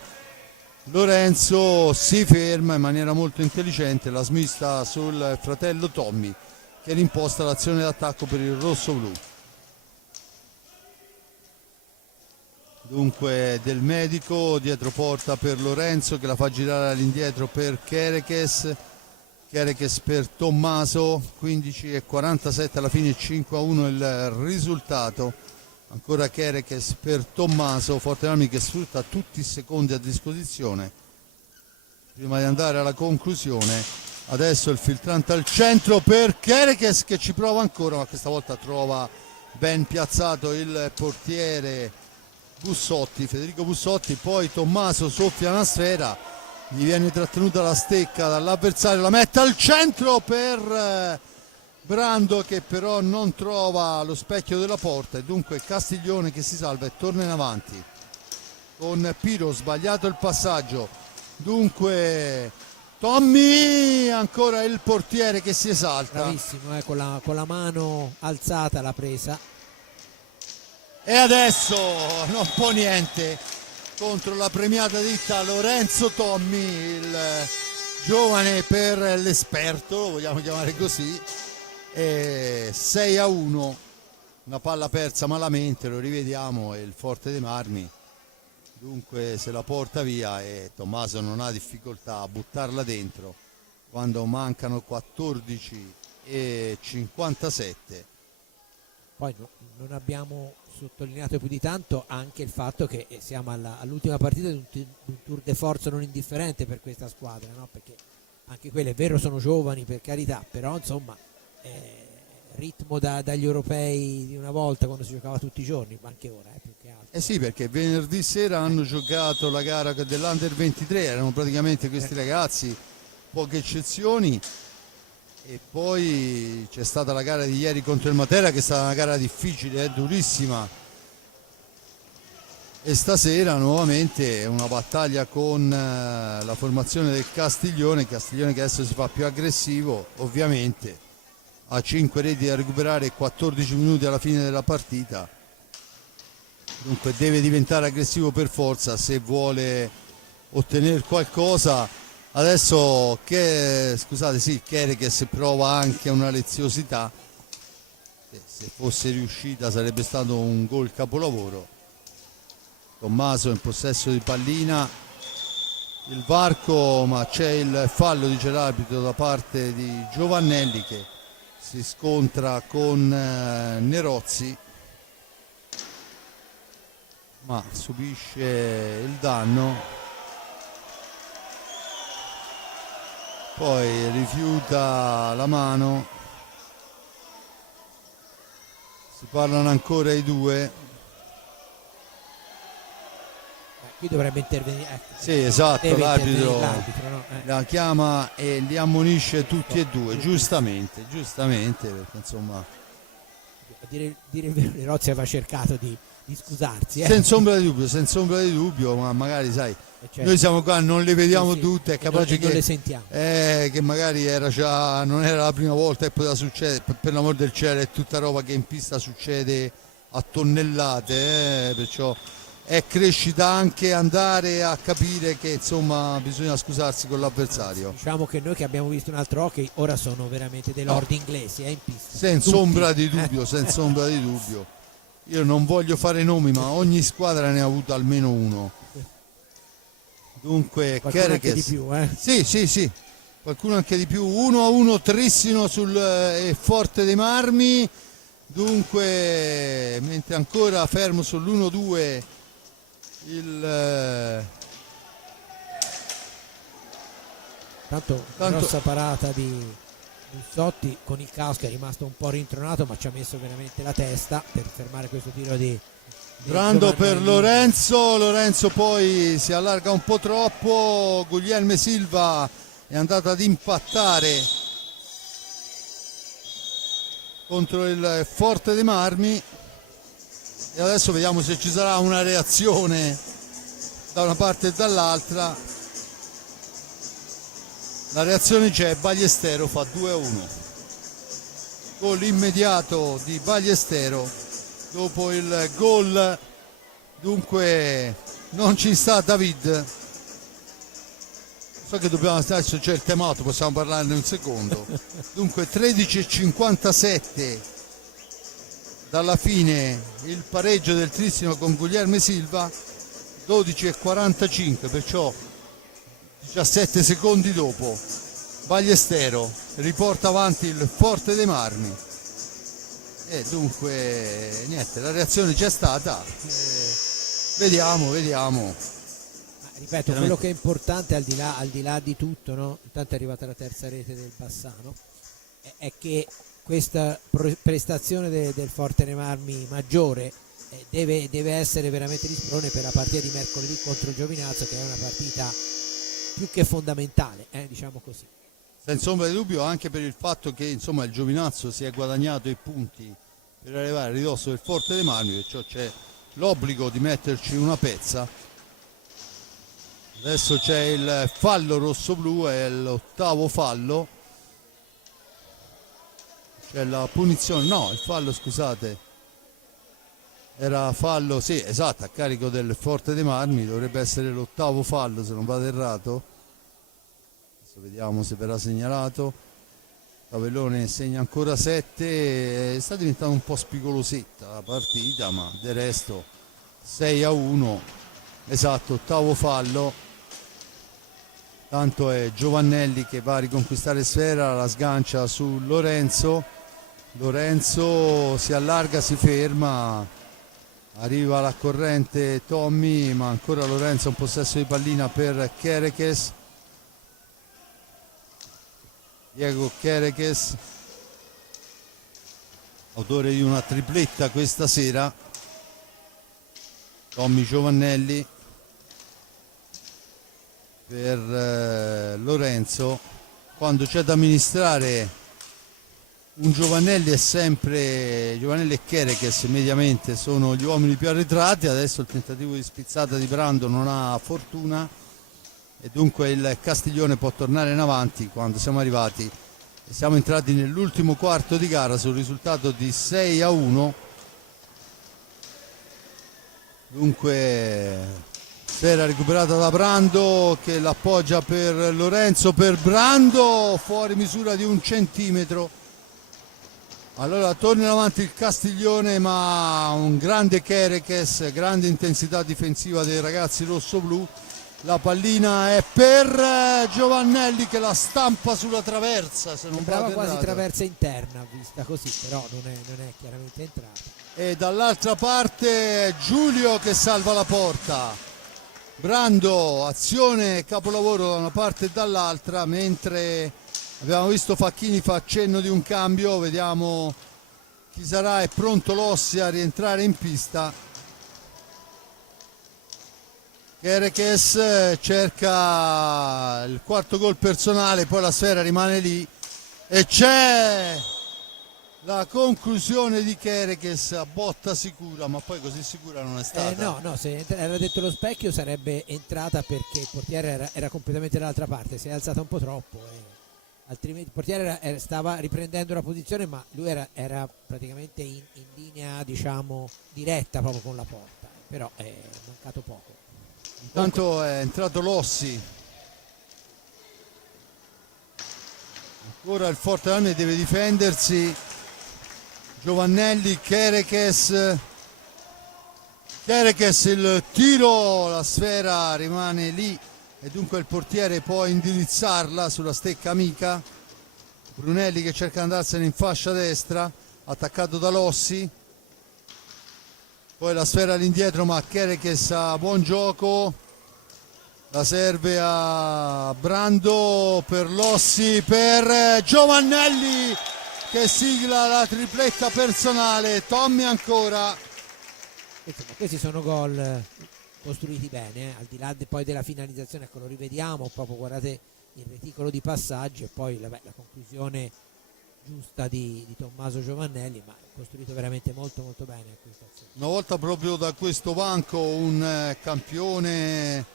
Lorenzo, si ferma in maniera molto intelligente, la smista sul fratello Tommy che rimposta l'azione d'attacco per il rosso-blu. Dunque Del Medico dietro porta per Lorenzo che la fa girare all'indietro per Kerekes per Tommaso. 15:47 alla fine, 5-1 il risultato. Ancora Kerekes per Tommaso, Forte dei Marmi che sfrutta tutti i secondi a disposizione prima di andare alla conclusione. Adesso il filtrante al centro per Kerekes che ci prova ancora, ma questa volta trova ben piazzato il portiere Bussotti, Federico Bussotti. Poi Tommaso soffia una sfera, gli viene trattenuta la stecca dall'avversario, la mette al centro per Brando che però non trova lo specchio della porta, e dunque Castiglione che si salva e torna in avanti con Piro. Sbagliato il passaggio, dunque Tommy, ancora il portiere che si esalta. Bravissimo, con la mano alzata l'ha presa. E adesso non può niente contro la premiata ditta Lorenzo Tommy, il giovane per l'esperto, lo vogliamo chiamare così. E 6-1, una palla persa malamente, lo rivediamo, e il Forte dei Marmi dunque se la porta via, e Tommaso non ha difficoltà a buttarla dentro quando mancano 14:57. Poi non abbiamo sottolineato più di tanto anche il fatto che siamo all'ultima partita di un tour de force non indifferente per questa squadra, no? Perché anche quelle, è vero, sono giovani, per carità, però insomma ritmo dagli europei di una volta, quando si giocava tutti i giorni, ma anche ora più che altro. Eh sì, perché venerdì sera hanno giocato la gara dell'Under 23, erano praticamente questi ragazzi, poche eccezioni, e poi c'è stata la gara di ieri contro il Matera, che è stata una gara difficile, durissima, e stasera nuovamente una battaglia con la formazione del Castiglione che adesso si fa più aggressivo, ovviamente ha 5 reti da recuperare e 14 minuti alla fine della partita, dunque deve diventare aggressivo per forza se vuole ottenere qualcosa. Adesso Kerekes prova anche una leziosità, se fosse riuscita sarebbe stato un gol capolavoro. Tommaso in possesso di pallina, il varco, ma c'è il fallo, dice l'arbitro, da parte di Giovannelli che si scontra con Nerozzi, ma subisce il danno, poi rifiuta la mano, si parlano ancora i due. Qui dovrebbe intervenire. Sì, esatto, l'arbitro no? la chiama e li ammonisce tutti e due, giustamente, perché insomma, A dire il vero, Nerozzi aveva cercato di scusarsi. senza ombra di dubbio, ma magari sai, certo, noi siamo qua, non le vediamo sì, tutte, è capace non le sentiamo. Che magari non era la prima volta e poteva succedere, per l'amor del cielo, è tutta roba che in pista succede a tonnellate, perciò è crescita anche andare a capire che insomma bisogna scusarsi con l'avversario. Diciamo che noi che abbiamo visto un altro hockey ora sono veramente dei lord inglesi in pista. Senza ombra di dubbio. Io non voglio fare nomi, ma ogni squadra ne ha avuto almeno uno. Dunque Kerekes di più, Sì. Qualcuno anche di più. 1-1 Trissino sul Forte dei Marmi. Dunque, mentre ancora fermo sull'1-2 tanto grossa parata di Bussotti con il caos, che è rimasto un po' rintronato, ma ci ha messo veramente la testa per fermare questo tiro di Brando per Lorenzo poi si allarga un po' troppo, Guglielmo Silva è andato ad impattare contro il Forte dei Marmi, e adesso vediamo se ci sarà una reazione da una parte e dall'altra. La reazione c'è, Ballestero fa 2-1, gol immediato di Ballestero dopo il gol, dunque non ci sta David. So che dobbiamo, adesso c'è il time out, possiamo parlarne un secondo. Dunque 13:57 dalla fine, il pareggio del Trissino con Guglielmo Silva, 12:45, perciò 17 secondi dopo Ballestero riporta avanti il Forte dei Marmi, e dunque niente, la reazione c'è stata, vediamo. ripeto, quello che è importante al di là di tutto, no? Intanto è arrivata la terza rete del Bassano, è che questa prestazione del Forte Marmi maggiore deve essere veramente di sprone per la partita di mercoledì contro il Giovinazzo, che è una partita più che fondamentale, diciamo così. Senza ombra di dubbio, anche per il fatto che insomma il Giovinazzo si è guadagnato i punti per arrivare a ridosso del Forte dei Marmi, perciò c'è l'obbligo di metterci una pezza. Adesso c'è il fallo rosso-blu, è l'8º fallo. C'è la punizione, no, il fallo, scusate, era fallo, sì, esatto, a carico del Forte dei Marmi, dovrebbe essere l'8º fallo se non vado errato. Adesso vediamo se verrà segnalato. Cavellone segna ancora 7, sta diventando un po' spigolosetta la partita, ma del resto 6-1, esatto, 8º fallo. Tanto è Giovannelli che va a riconquistare sfera, la sgancia su Lorenzo. Lorenzo si allarga, si ferma, arriva la corrente Tommy, ma ancora Lorenzo un possesso di pallina per Kerekes. Diego Kerekes, autore di una tripletta questa sera. Tommy Giovannelli per Lorenzo. Quando c'è da amministrare un Giovannelli è sempre Giovannelli e Kerekes, mediamente sono gli uomini più arretrati. Adesso il tentativo di spizzata di Brando non ha fortuna e dunque il Castiglione può tornare in avanti quando siamo arrivati e siamo entrati nell'ultimo quarto di gara sul risultato di 6-1. Dunque sfera recuperata da Brando che l'appoggia per Lorenzo, per Brando, fuori misura di 1 centimetro. Allora torna in avanti il Castiglione, ma un grande Kerekes, grande intensità difensiva dei ragazzi rossoblù. La pallina è per Giovannelli che la stampa sulla traversa, se non sembrava quasi errato. Traversa interna vista così, però non è chiaramente entrata. E dall'altra parte Giulio che salva la porta. Brando, azione, capolavoro da una parte e dall'altra, mentre abbiamo visto Facchini fa accenno di un cambio. Vediamo chi sarà. È pronto Lossi a rientrare in pista. Kerekes cerca il 4º gol personale, poi la sfera rimane lì e c'è la conclusione di Kerekes a botta sicura, ma poi così sicura non è stata. No, se era dentro lo specchio sarebbe entrata perché il portiere era completamente dall'altra parte, si è alzata un po' troppo, altrimenti il portiere stava riprendendo la posizione, ma lui era praticamente in linea, diciamo, diretta proprio con la porta, però è mancato poco. Intanto è entrato Lossi. Ancora il Forte Marmi deve difendersi. Giovannelli, Kerekes il tiro, la sfera rimane lì e dunque il portiere può indirizzarla sulla stecca amica. Brunelli che cerca di andarsene in fascia destra, attaccato da Lossi. Poi la sfera all'indietro, ma Kerekes ha buon gioco, la serve a Brando per Lossi, per Giovannelli che sigla la tripletta personale. Tommy ancora. Insomma, questi sono gol costruiti bene, al di là poi della finalizzazione, ecco, lo rivediamo proprio, guardate il reticolo di passaggi e poi la conclusione giusta di Tommaso Giovannelli, ma costruito veramente molto molto bene questa azione. Una volta proprio da questo banco un campione,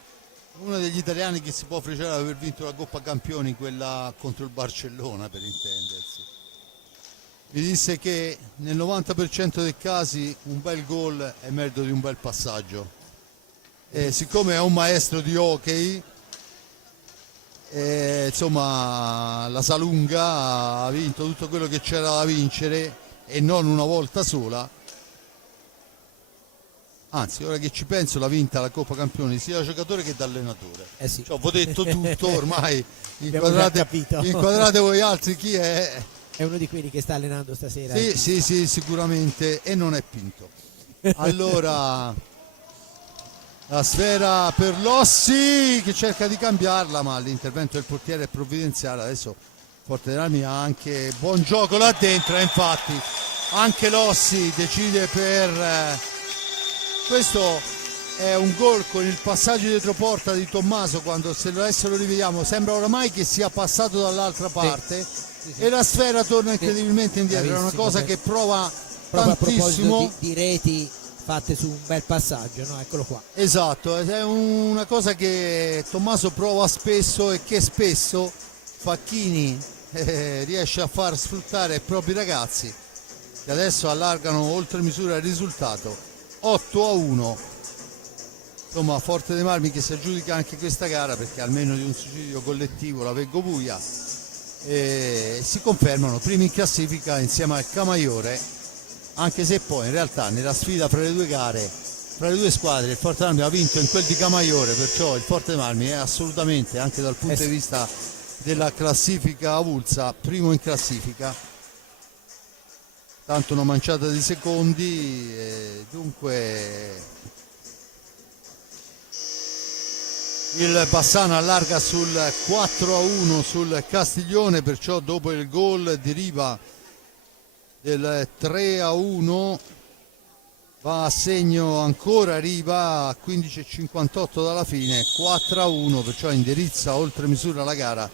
uno degli italiani che si può fregiare di aver vinto la Coppa Campioni, quella contro il Barcellona per intendersi, mi disse che nel 90% dei casi un bel gol è merito di un bel passaggio, e siccome è un maestro di hockey, insomma la Salunga ha vinto tutto quello che c'era da vincere e non una volta sola. Anzi, ora che ci penso, l'ha vinta la Coppa Campioni sia da giocatore che da allenatore. Sì. Cioè, ho detto tutto, ormai inquadrate voi altri chi è. È uno di quelli che sta allenando stasera. Sì, sicuramente, e non è Pinto. Allora La sfera per Lossi che cerca di cambiarla, ma l'intervento del portiere è provvidenziale. Adesso Forte dei Marmi ha anche buon gioco là dentro, e infatti anche Lossi decide per questo. È un gol con il passaggio dietro porta di Tommaso, quando se adesso lo rivediamo sembra oramai che sia passato dall'altra parte, sì. E la sfera torna incredibilmente indietro. È una cosa che prova proprio tantissimo. A proposito di reti fatte su un bel passaggio, no? Eccolo qua. Esatto, è una cosa che Tommaso prova spesso e che spesso Facchini riesce a far sfruttare ai propri ragazzi, che adesso allargano oltre misura il risultato 8-1. Insomma, Forte dei Marmi che si aggiudica anche questa gara, perché almeno di un suicidio collettivo la Veggo Buia, e si confermano primi in classifica insieme al Camaiore, anche se poi in realtà nella sfida fra le due gare, fra le due squadre, il Forte dei Marmi ha vinto in quel di Camaiore, perciò il Forte dei Marmi è assolutamente, anche dal punto di vista della classifica avulsa, primo in classifica, tanto una manciata di secondi, dunque il Bassano allarga sul 4-1 sul Castiglione, perciò dopo il gol di Riva del 3-1 va a segno ancora Riva a 15:58 dalla fine, 4-1, perciò indirizza oltre misura la gara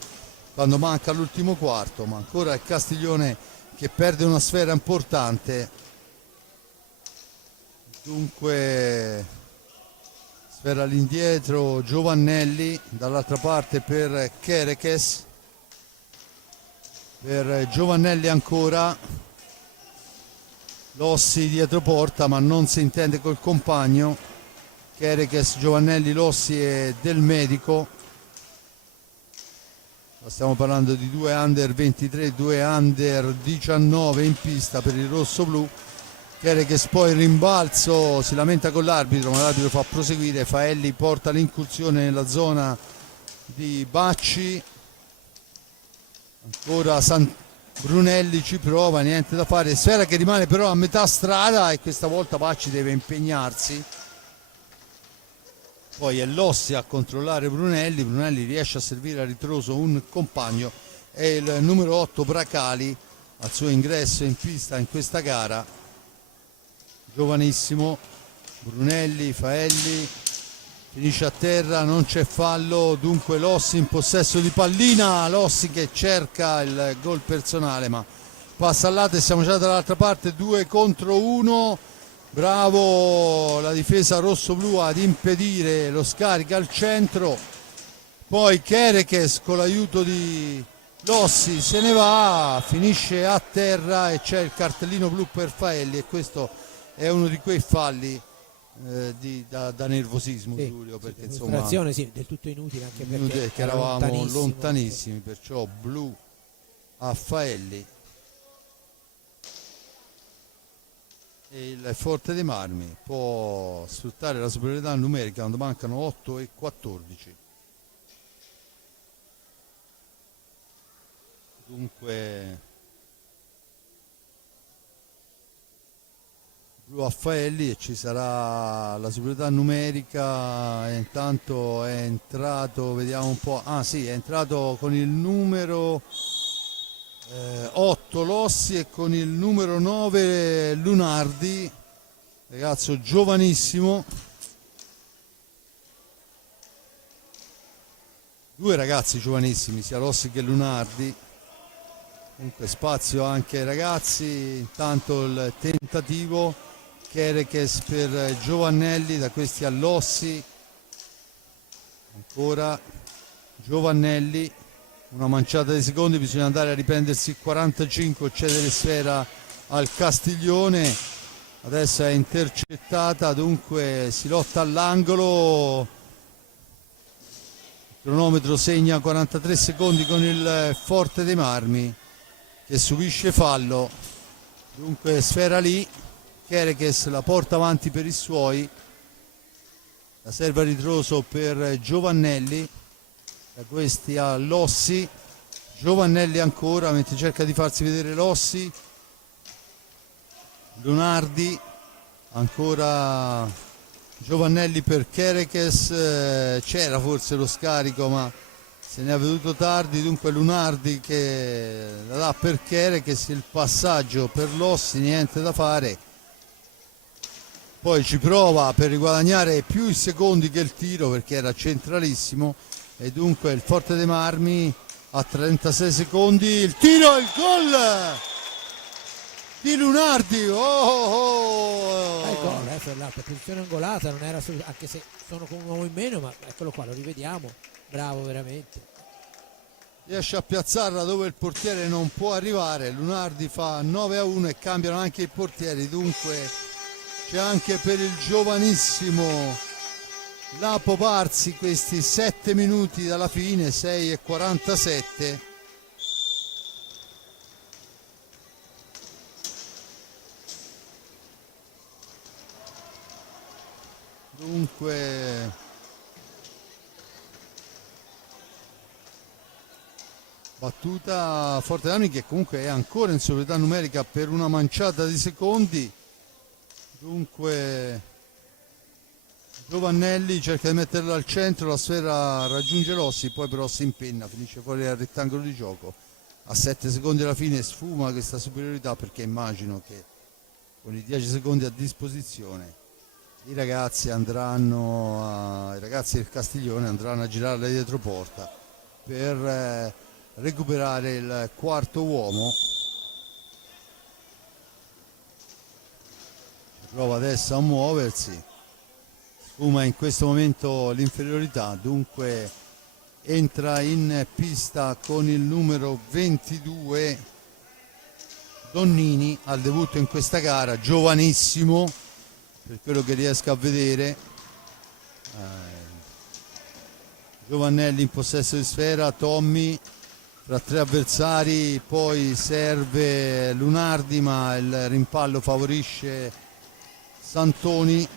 quando manca l'ultimo quarto, ma ancora il Castiglione che perde una sfera importante. Dunque sfera all'indietro Giovannelli, dall'altra parte per Kerekes, per Giovannelli ancora, Lossi dietro porta ma non si intende col compagno, Kerekes, Giovannelli, Lossi e Del Medico. Stiamo parlando di due under 23, due under 19 in pista per il rosso-blu. Kerekes poi il rimbalzo, si lamenta con l'arbitro, ma l'arbitro fa proseguire. Faelli porta l'incursione nella zona di Bacci, ancora Brunelli ci prova, niente da fare, sfera che rimane però a metà strada e questa volta Bacci deve impegnarsi. Poi è Lossi a controllare Brunelli riesce a servire a ritroso un compagno, è il numero 8 Bracali al suo ingresso in pista in questa gara, giovanissimo. Brunelli, Faelli, finisce a terra, non c'è fallo, dunque Lossi in possesso di pallina, Lossi che cerca il gol personale ma passa al lato e siamo già dall'altra parte, 2 contro 1. Bravo la difesa rosso-blu ad impedire lo scarico al centro, poi Kerekes con l'aiuto di Lossi se ne va, finisce a terra e c'è il cartellino blu per Faelli, e questo è uno di quei falli da nervosismo, sì, Giulio, perché insomma sì, del tutto inutile, anche perché che eravamo lontanissimi, perciò blu a Faelli. E il Forte dei Marmi può sfruttare la superiorità numerica quando mancano 8 e 14. Dunque blu a Faelli e ci sarà la superiorità numerica, e intanto è entrato, vediamo un po', sì, è entrato con il numero 8 Lossi e con il numero 9 Lunardi, ragazzo giovanissimo, due ragazzi giovanissimi, sia Lossi che Lunardi. Comunque spazio anche ai ragazzi, intanto il tentativo, Kerekes per Giovannelli, da questi a Lossi, ancora Giovannelli, una manciata di secondi, bisogna andare a riprendersi 45, cedere sfera al Castiglione, adesso è intercettata, dunque si lotta all'angolo, il cronometro segna 43 secondi con il Forte dei Marmi che subisce fallo, dunque sfera lì, Kerekes la porta avanti per i suoi, la serve a ritroso per Giovannelli, da questi a Lossi, Giovannelli ancora mentre cerca di farsi vedere Lossi, Lunardi ancora Giovannelli per Kerekes, c'era forse lo scarico ma se ne è venuto tardi, dunque Lunardi che la dà per Kerekes, il passaggio per Lossi, niente da fare, poi ci prova per riguadagnare più i secondi che il tiro perché era centralissimo e dunque il Forte dei Marmi a 36 secondi, il tiro e il gol di Lunardi. Gol, Ferlato, posizione angolata, non era anche se sono con un uomo in meno, ma eccolo qua, lo rivediamo, bravo veramente. Riesce a piazzarla dove il portiere non può arrivare, Lunardi fa 9-1 e cambiano anche i portieri, dunque c'è anche per il giovanissimo Lapo Parsi questi 7 minuti dalla fine, 6:47. Dunque battuta Forte Dei Marmi che comunque è ancora in superiorità numerica per una manciata di secondi, dunque Giovannelli cerca di metterla al centro, la sfera raggiunge Rossi, poi però si impenna, finisce fuori dal rettangolo di gioco, a 7 secondi alla fine sfuma questa superiorità perché immagino che con i 10 secondi a disposizione i ragazzi del Castiglione andranno a girarla dietro porta per recuperare il quarto uomo. Prova adesso a muoversi, sfuma in questo momento l'inferiorità, dunque entra in pista con il numero 22 Donnini al debutto in questa gara, giovanissimo per quello che riesco a vedere. Giovannelli in possesso di sfera, Tommy tra 3 avversari, poi serve Lunardi ma il rimpallo favorisce Santoni.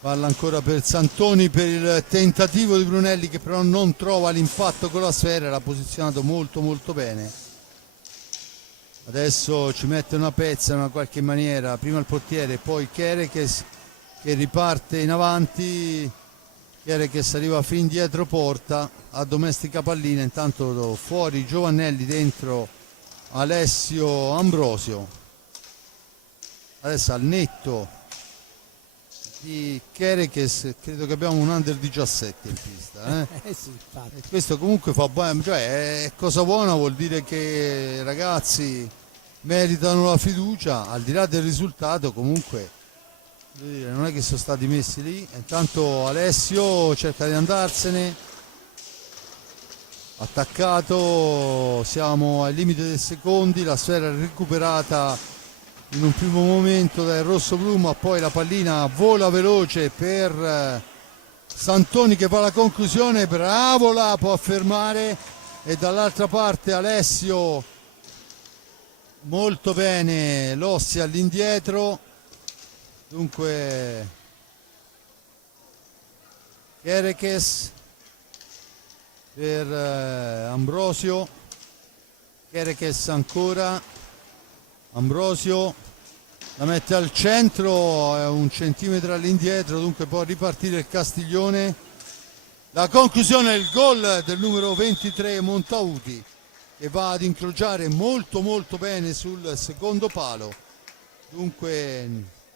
Palla ancora per Santoni per il tentativo di Brunelli che però non trova l'impatto con la sfera, era posizionato molto molto bene. Adesso ci mette una pezza in una qualche maniera, prima il portiere, poi Kerekes che riparte in avanti, Kerekes arriva fin dietro porta, addomestica pallina, intanto fuori Giovannelli, dentro Alessio Ambrosio. Adesso al netto di Kerekes credo che abbiamo un under 17 in pista, Sì, infatti. E questo comunque fa bene, cioè è cosa buona, vuol dire che i ragazzi meritano la fiducia al di là del risultato, comunque non è che sono stati messi lì. Intanto Alessio cerca di andarsene, attaccato, siamo al limite dei secondi, la sfera recuperata in un primo momento dal rossoblu, ma poi la pallina vola veloce per Santoni che fa la conclusione, bravo Lapo a fermare, e dall'altra parte Alessio molto bene, Lossi all'indietro, dunque Kerekes per Ambrosio, Kerekes ancora, Ambrosio la mette al centro, è un centimetro all'indietro, dunque può ripartire il Castiglione. La conclusione è il gol del numero 23 Montauti che va ad incrociare molto molto bene sul secondo palo, dunque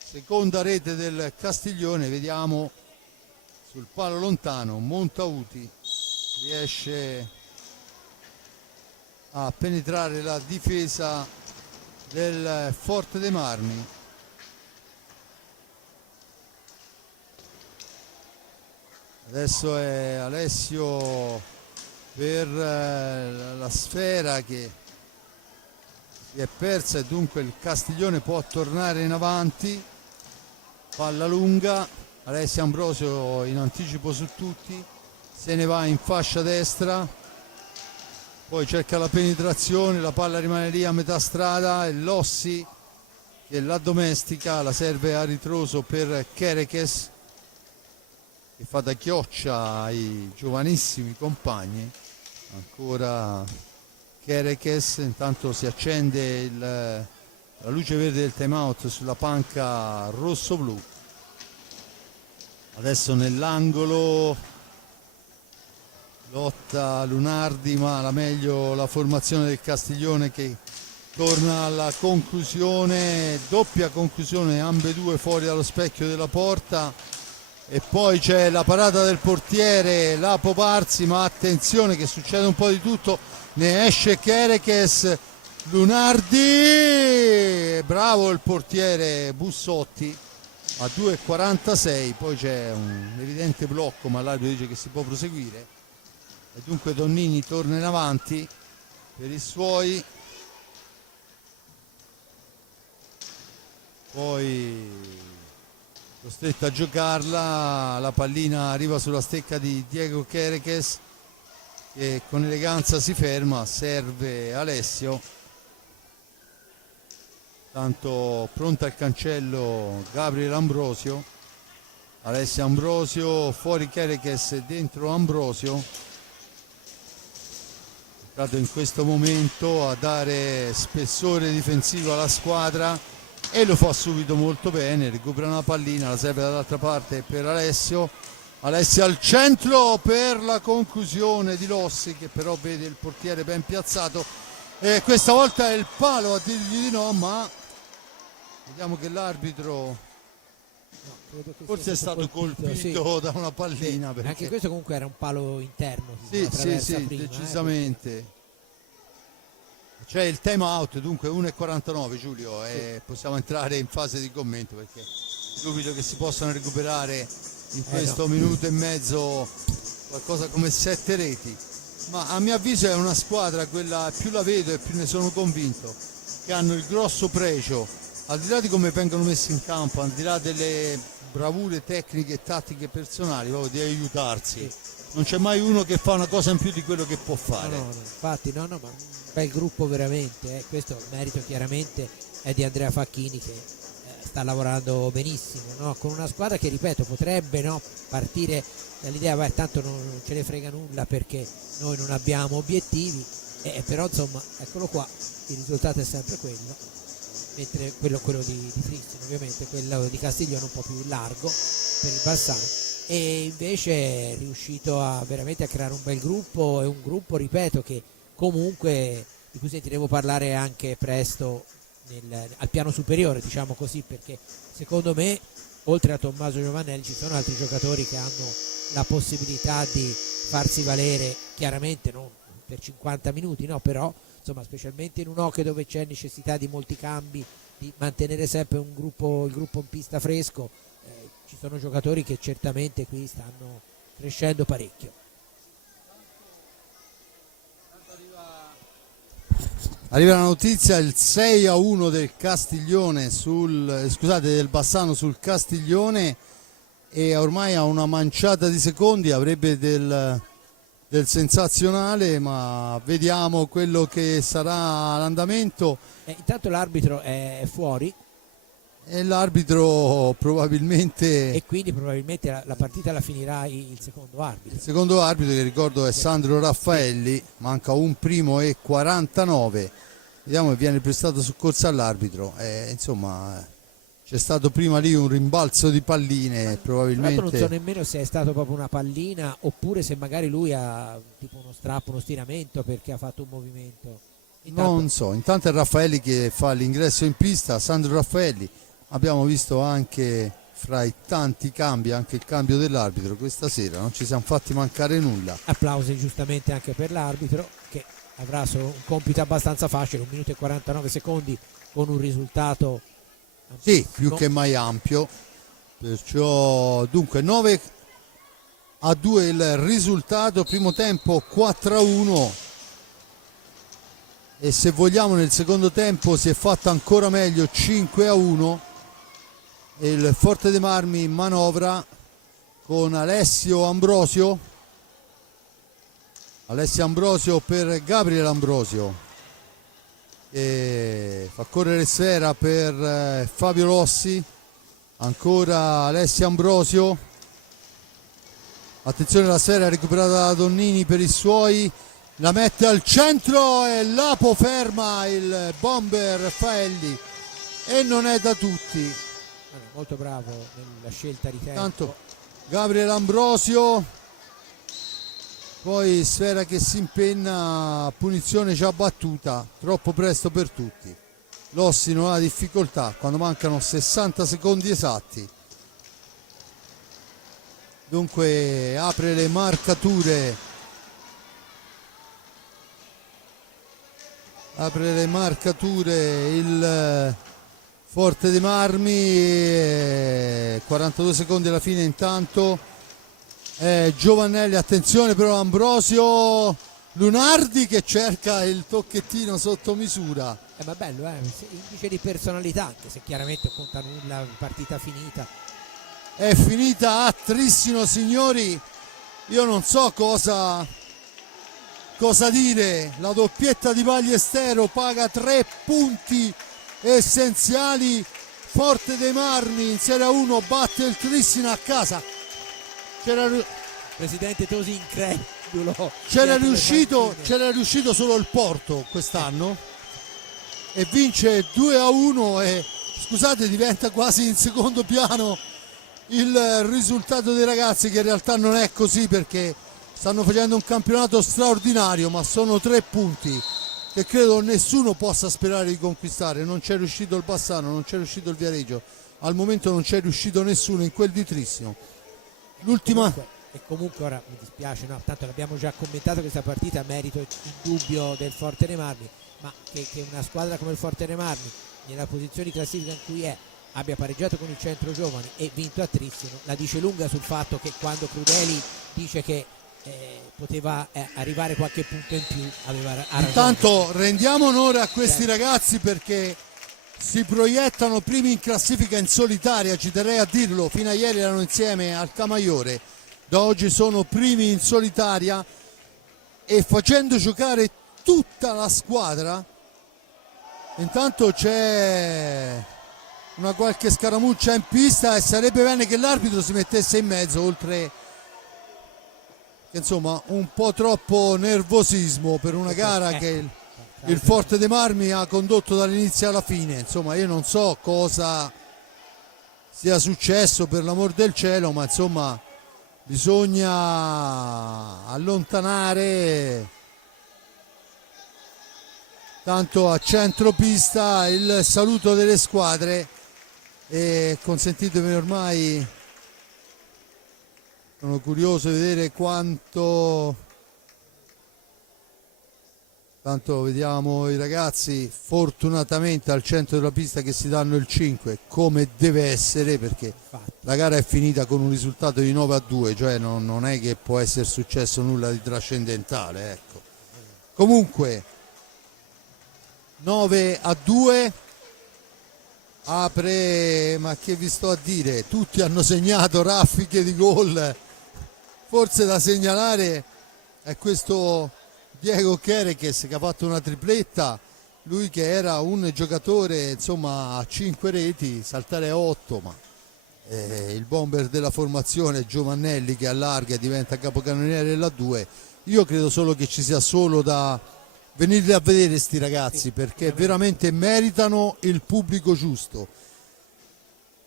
seconda rete del Castiglione. Vediamo sul palo lontano Montauti riesce a penetrare la difesa del Forte dei Marmi. Adesso è Alessio per la sfera che si è persa e dunque il Castiglione può tornare in avanti. Palla lunga, Alessio Ambrosio in anticipo su tutti, se ne va in fascia destra, poi cerca la penetrazione, la palla rimane lì a metà strada e Lossi che la domestica, la serve a ritroso per Kerekes che fa da chioccia ai giovanissimi compagni. Ancora Kerekes, intanto si accende il la luce verde del time out sulla panca rosso-blu. Adesso nell'angolo lotta Lunardi, ma la meglio la formazione del Castiglione che torna alla conclusione, doppia conclusione, ambedue fuori dallo specchio della porta. E poi c'è la parata del portiere Lapo Parsi, ma attenzione che succede un po' di tutto, ne esce Kerekes, Lunardi, bravo il portiere Bussotti a 2,46, poi c'è un evidente blocco ma l'arbitro dice che si può proseguire e dunque Donnini torna in avanti per i suoi, poi costretto a giocarla, la pallina arriva sulla stecca di Diego Kerekes che con eleganza si ferma, serve Alessio, tanto pronta al cancello Gabriele Ambrosio, Alessio Ambrosio, fuori Kerekes e dentro Ambrosio, entrato in questo momento a dare spessore difensivo alla squadra e lo fa subito molto bene, recupera una pallina, la serve dall'altra parte per Alessio, Alessio al centro per la conclusione di Lossi che però vede il portiere ben piazzato e questa volta è il palo a dirgli di no, ma vediamo che l'arbitro forse è stato colpito sì, da una pallina. Sì, perché... Anche questo comunque era un palo interno. Sì, prima, decisamente. C'è il time out, dunque 1,49 Giulio, e possiamo entrare in fase di commento perché dubito che si possano recuperare in questo minuto e mezzo qualcosa come 7 reti. Ma a mio avviso è una squadra, quella più la vedo e più ne sono convinto, che hanno il grosso pregio, al di là di come vengono messi in campo, al di là delle bravure tecniche e tattiche personali, proprio di aiutarsi. Non c'è mai uno che fa una cosa in più di quello che può fare. No, infatti, ma un bel gruppo veramente. Questo merito chiaramente è di Andrea Facchini che sta lavorando benissimo, no? Con una squadra che, ripeto, potrebbe partire dall'idea, tanto non ce ne frega nulla perché noi non abbiamo obiettivi, però insomma, eccolo qua, il risultato è sempre quello, mentre quello di Frizzino, ovviamente, quello di Castiglione un po' più largo per il Bassano. E invece è riuscito veramente a creare un bel gruppo, e un gruppo, ripeto, che comunque di cui sentiremo parlare anche presto al piano superiore, diciamo così, perché secondo me oltre a Tommaso Giovanelli ci sono altri giocatori che hanno la possibilità di farsi valere, chiaramente non per 50 minuti, no, però insomma, specialmente in un hockey dove c'è necessità di molti cambi, di mantenere sempre il gruppo in pista fresco, ci sono giocatori che certamente qui stanno crescendo parecchio. Arriva la notizia, il 6-1 del Castiglione del Bassano sul Castiglione, e ormai a una manciata di secondi avrebbe del sensazionale, ma vediamo quello che sarà l'andamento. Intanto l'arbitro è fuori. E l'arbitro probabilmente... E quindi probabilmente la partita la finirà il secondo arbitro. Il secondo arbitro, che ricordo è Sandro Raffaelli, manca un primo e 49. Vediamo che viene prestato soccorso all'arbitro. Insomma, c'è stato prima lì un rimbalzo di palline, probabilmente... Non so nemmeno se è stato proprio una pallina oppure se magari lui ha tipo uno strappo, uno stiramento perché ha fatto un movimento. Non so, intanto è Raffaelli che fa l'ingresso in pista, Sandro Raffaelli. Abbiamo visto anche fra i tanti cambi anche il cambio dell'arbitro questa sera, non ci siamo fatti mancare nulla. Applausi giustamente anche per l'arbitro che avrà un compito abbastanza facile, 1 minuto e 49 secondi con un risultato ampissimo. Sì, più che mai ampio, perciò dunque 9-2 il risultato, primo tempo 4-1. E se vogliamo nel secondo tempo si è fatto ancora meglio, 5-1. E il Forte dei Marmi manovra con Alessio Ambrosio per Gabriele Ambrosio, e fa correre sfera per Fabio Lossi, ancora Alessio Ambrosio, attenzione, la sfera recuperata da Donnini per i suoi, la mette al centro e Lapo ferma il bomber Raffaelli e non è da tutti. Molto bravo nella scelta di tempo. Tanto Gabriel Ambrosio, poi Sfera che si impenna, punizione già battuta, troppo presto per tutti. Lossi non ha difficoltà quando mancano 60 secondi esatti. Dunque apre le marcature. Apre le marcature il Forte dei Marmi, 42 secondi alla fine intanto. Giovannelli, attenzione però Ambrosio, Lunardi che cerca il tocchettino sotto misura. Ma bello, indice di personalità, anche se chiaramente conta nulla, partita finita. È finita a Trissino, signori, io non so cosa dire. La doppietta di Ballestero paga 3 punti essenziali. Forte dei Marmi in Serie 1 batte il Trissino a casa. Presidente Tosi incredulo. C'era riuscito solo il Porto quest'anno e vince 2-1 e scusate, diventa quasi in secondo piano il risultato dei ragazzi, che in realtà non è così perché stanno facendo un campionato straordinario, ma sono 3 punti che credo nessuno possa sperare di conquistare. Non c'è riuscito il Bassano, non c'è riuscito il Viareggio, al momento non c'è riuscito nessuno in quel di Trissino. L'ultima e comunque ora mi dispiace, no, tanto l'abbiamo già commentato questa partita, merito indubbio del Forte dei Marmi, ma che una squadra come il Forte dei Marmi nella posizione di classifica in cui è abbia pareggiato con il Centro Giovani e vinto a Trissino la dice lunga sul fatto che quando Crudeli dice che poteva arrivare qualche punto in più aveva ragione. Intanto rendiamo onore a questi ragazzi perché si proiettano primi in classifica in solitaria, ci terrei a dirlo, fino a ieri erano insieme al Camaiore, da oggi sono primi in solitaria e facendo giocare tutta la squadra. Intanto c'è una qualche scaramuccia in pista e sarebbe bene che l'arbitro si mettesse in mezzo, oltre che insomma un po' troppo nervosismo per una gara che il Forte dei Marmi ha condotto dall'inizio alla fine. Insomma, io non so cosa sia successo, per l'amor del cielo, ma insomma bisogna allontanare. Tanto a centropista il saluto delle squadre e consentitemi, ormai sono curioso di vedere quanto. Tanto vediamo i ragazzi fortunatamente al centro della pista che si danno il 5 come deve essere, perché la gara è finita con un risultato di 9-2, cioè non è che può essere successo nulla di trascendentale, ecco. Comunque 9-2 apre, ma che vi sto a dire, tutti hanno segnato raffiche di gol. Forse da segnalare è questo Diego Chereches che ha fatto una tripletta, lui che era un giocatore insomma a 5 reti, saltare a 8, ma il bomber della formazione Giovannelli che allarga e diventa capocannoniere della 2. Io credo solo che ci sia solo da venirli a vedere sti ragazzi, perché veramente meritano il pubblico giusto.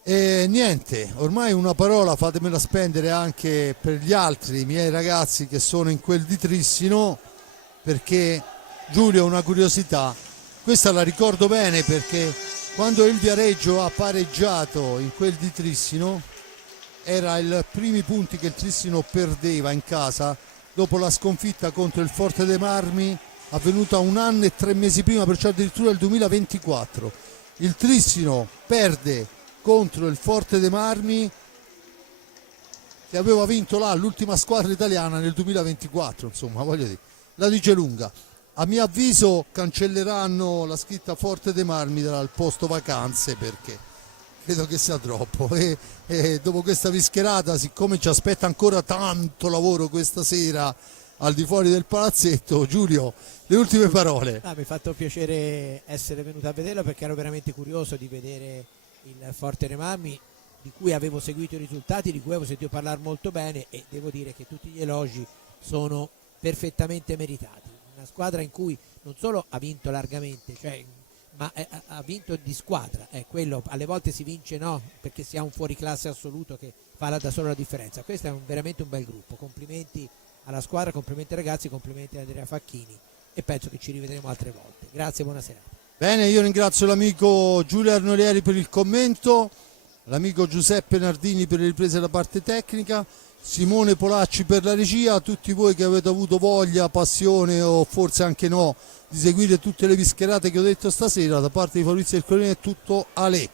E niente, ormai una parola fatemela spendere anche per gli altri miei ragazzi che sono in quel di Trissino, perché Giulio, una curiosità, questa la ricordo bene perché quando il Viareggio ha pareggiato in quel di Trissino era i primi punti che il Trissino perdeva in casa dopo la sconfitta contro il Forte dei Marmi avvenuta 1 anno e 3 mesi prima, perciò addirittura il 2024. Il Trissino perde contro il Forte dei Marmi che aveva vinto là l'ultima squadra italiana nel 2024, insomma voglio dire, la dice lunga. A mio avviso cancelleranno la scritta Forte dei Marmi dal posto vacanze, perché credo che sia troppo e dopo questa vischerata, siccome ci aspetta ancora tanto lavoro questa sera al di fuori del palazzetto, Giulio, le ultime parole. Mi ha fatto piacere essere venuto a vederlo perché ero veramente curioso di vedere il Forte dei Marmi, di cui avevo seguito i risultati, di cui avevo sentito parlare molto bene, e devo dire che tutti gli elogi sono perfettamente meritati. Una squadra in cui non solo ha vinto largamente, cioè ma ha vinto di squadra, è quello, alle volte si vince no, perché si ha un fuoriclasse assoluto che fa da solo la differenza. Questo è veramente un bel gruppo, complimenti alla squadra, complimenti ai ragazzi, complimenti ad Andrea Facchini e penso che ci rivedremo altre volte. Grazie, buonasera. Bene, io ringrazio l'amico Giulio Arnolieri per il commento, l'amico Giuseppe Nardini per le riprese della parte tecnica, Simone Polacci per la regia, a tutti voi che avete avuto voglia, passione o forse anche no di seguire tutte le pischerate che ho detto stasera, da parte di Fabrizio del Corriere è tutto, Ale.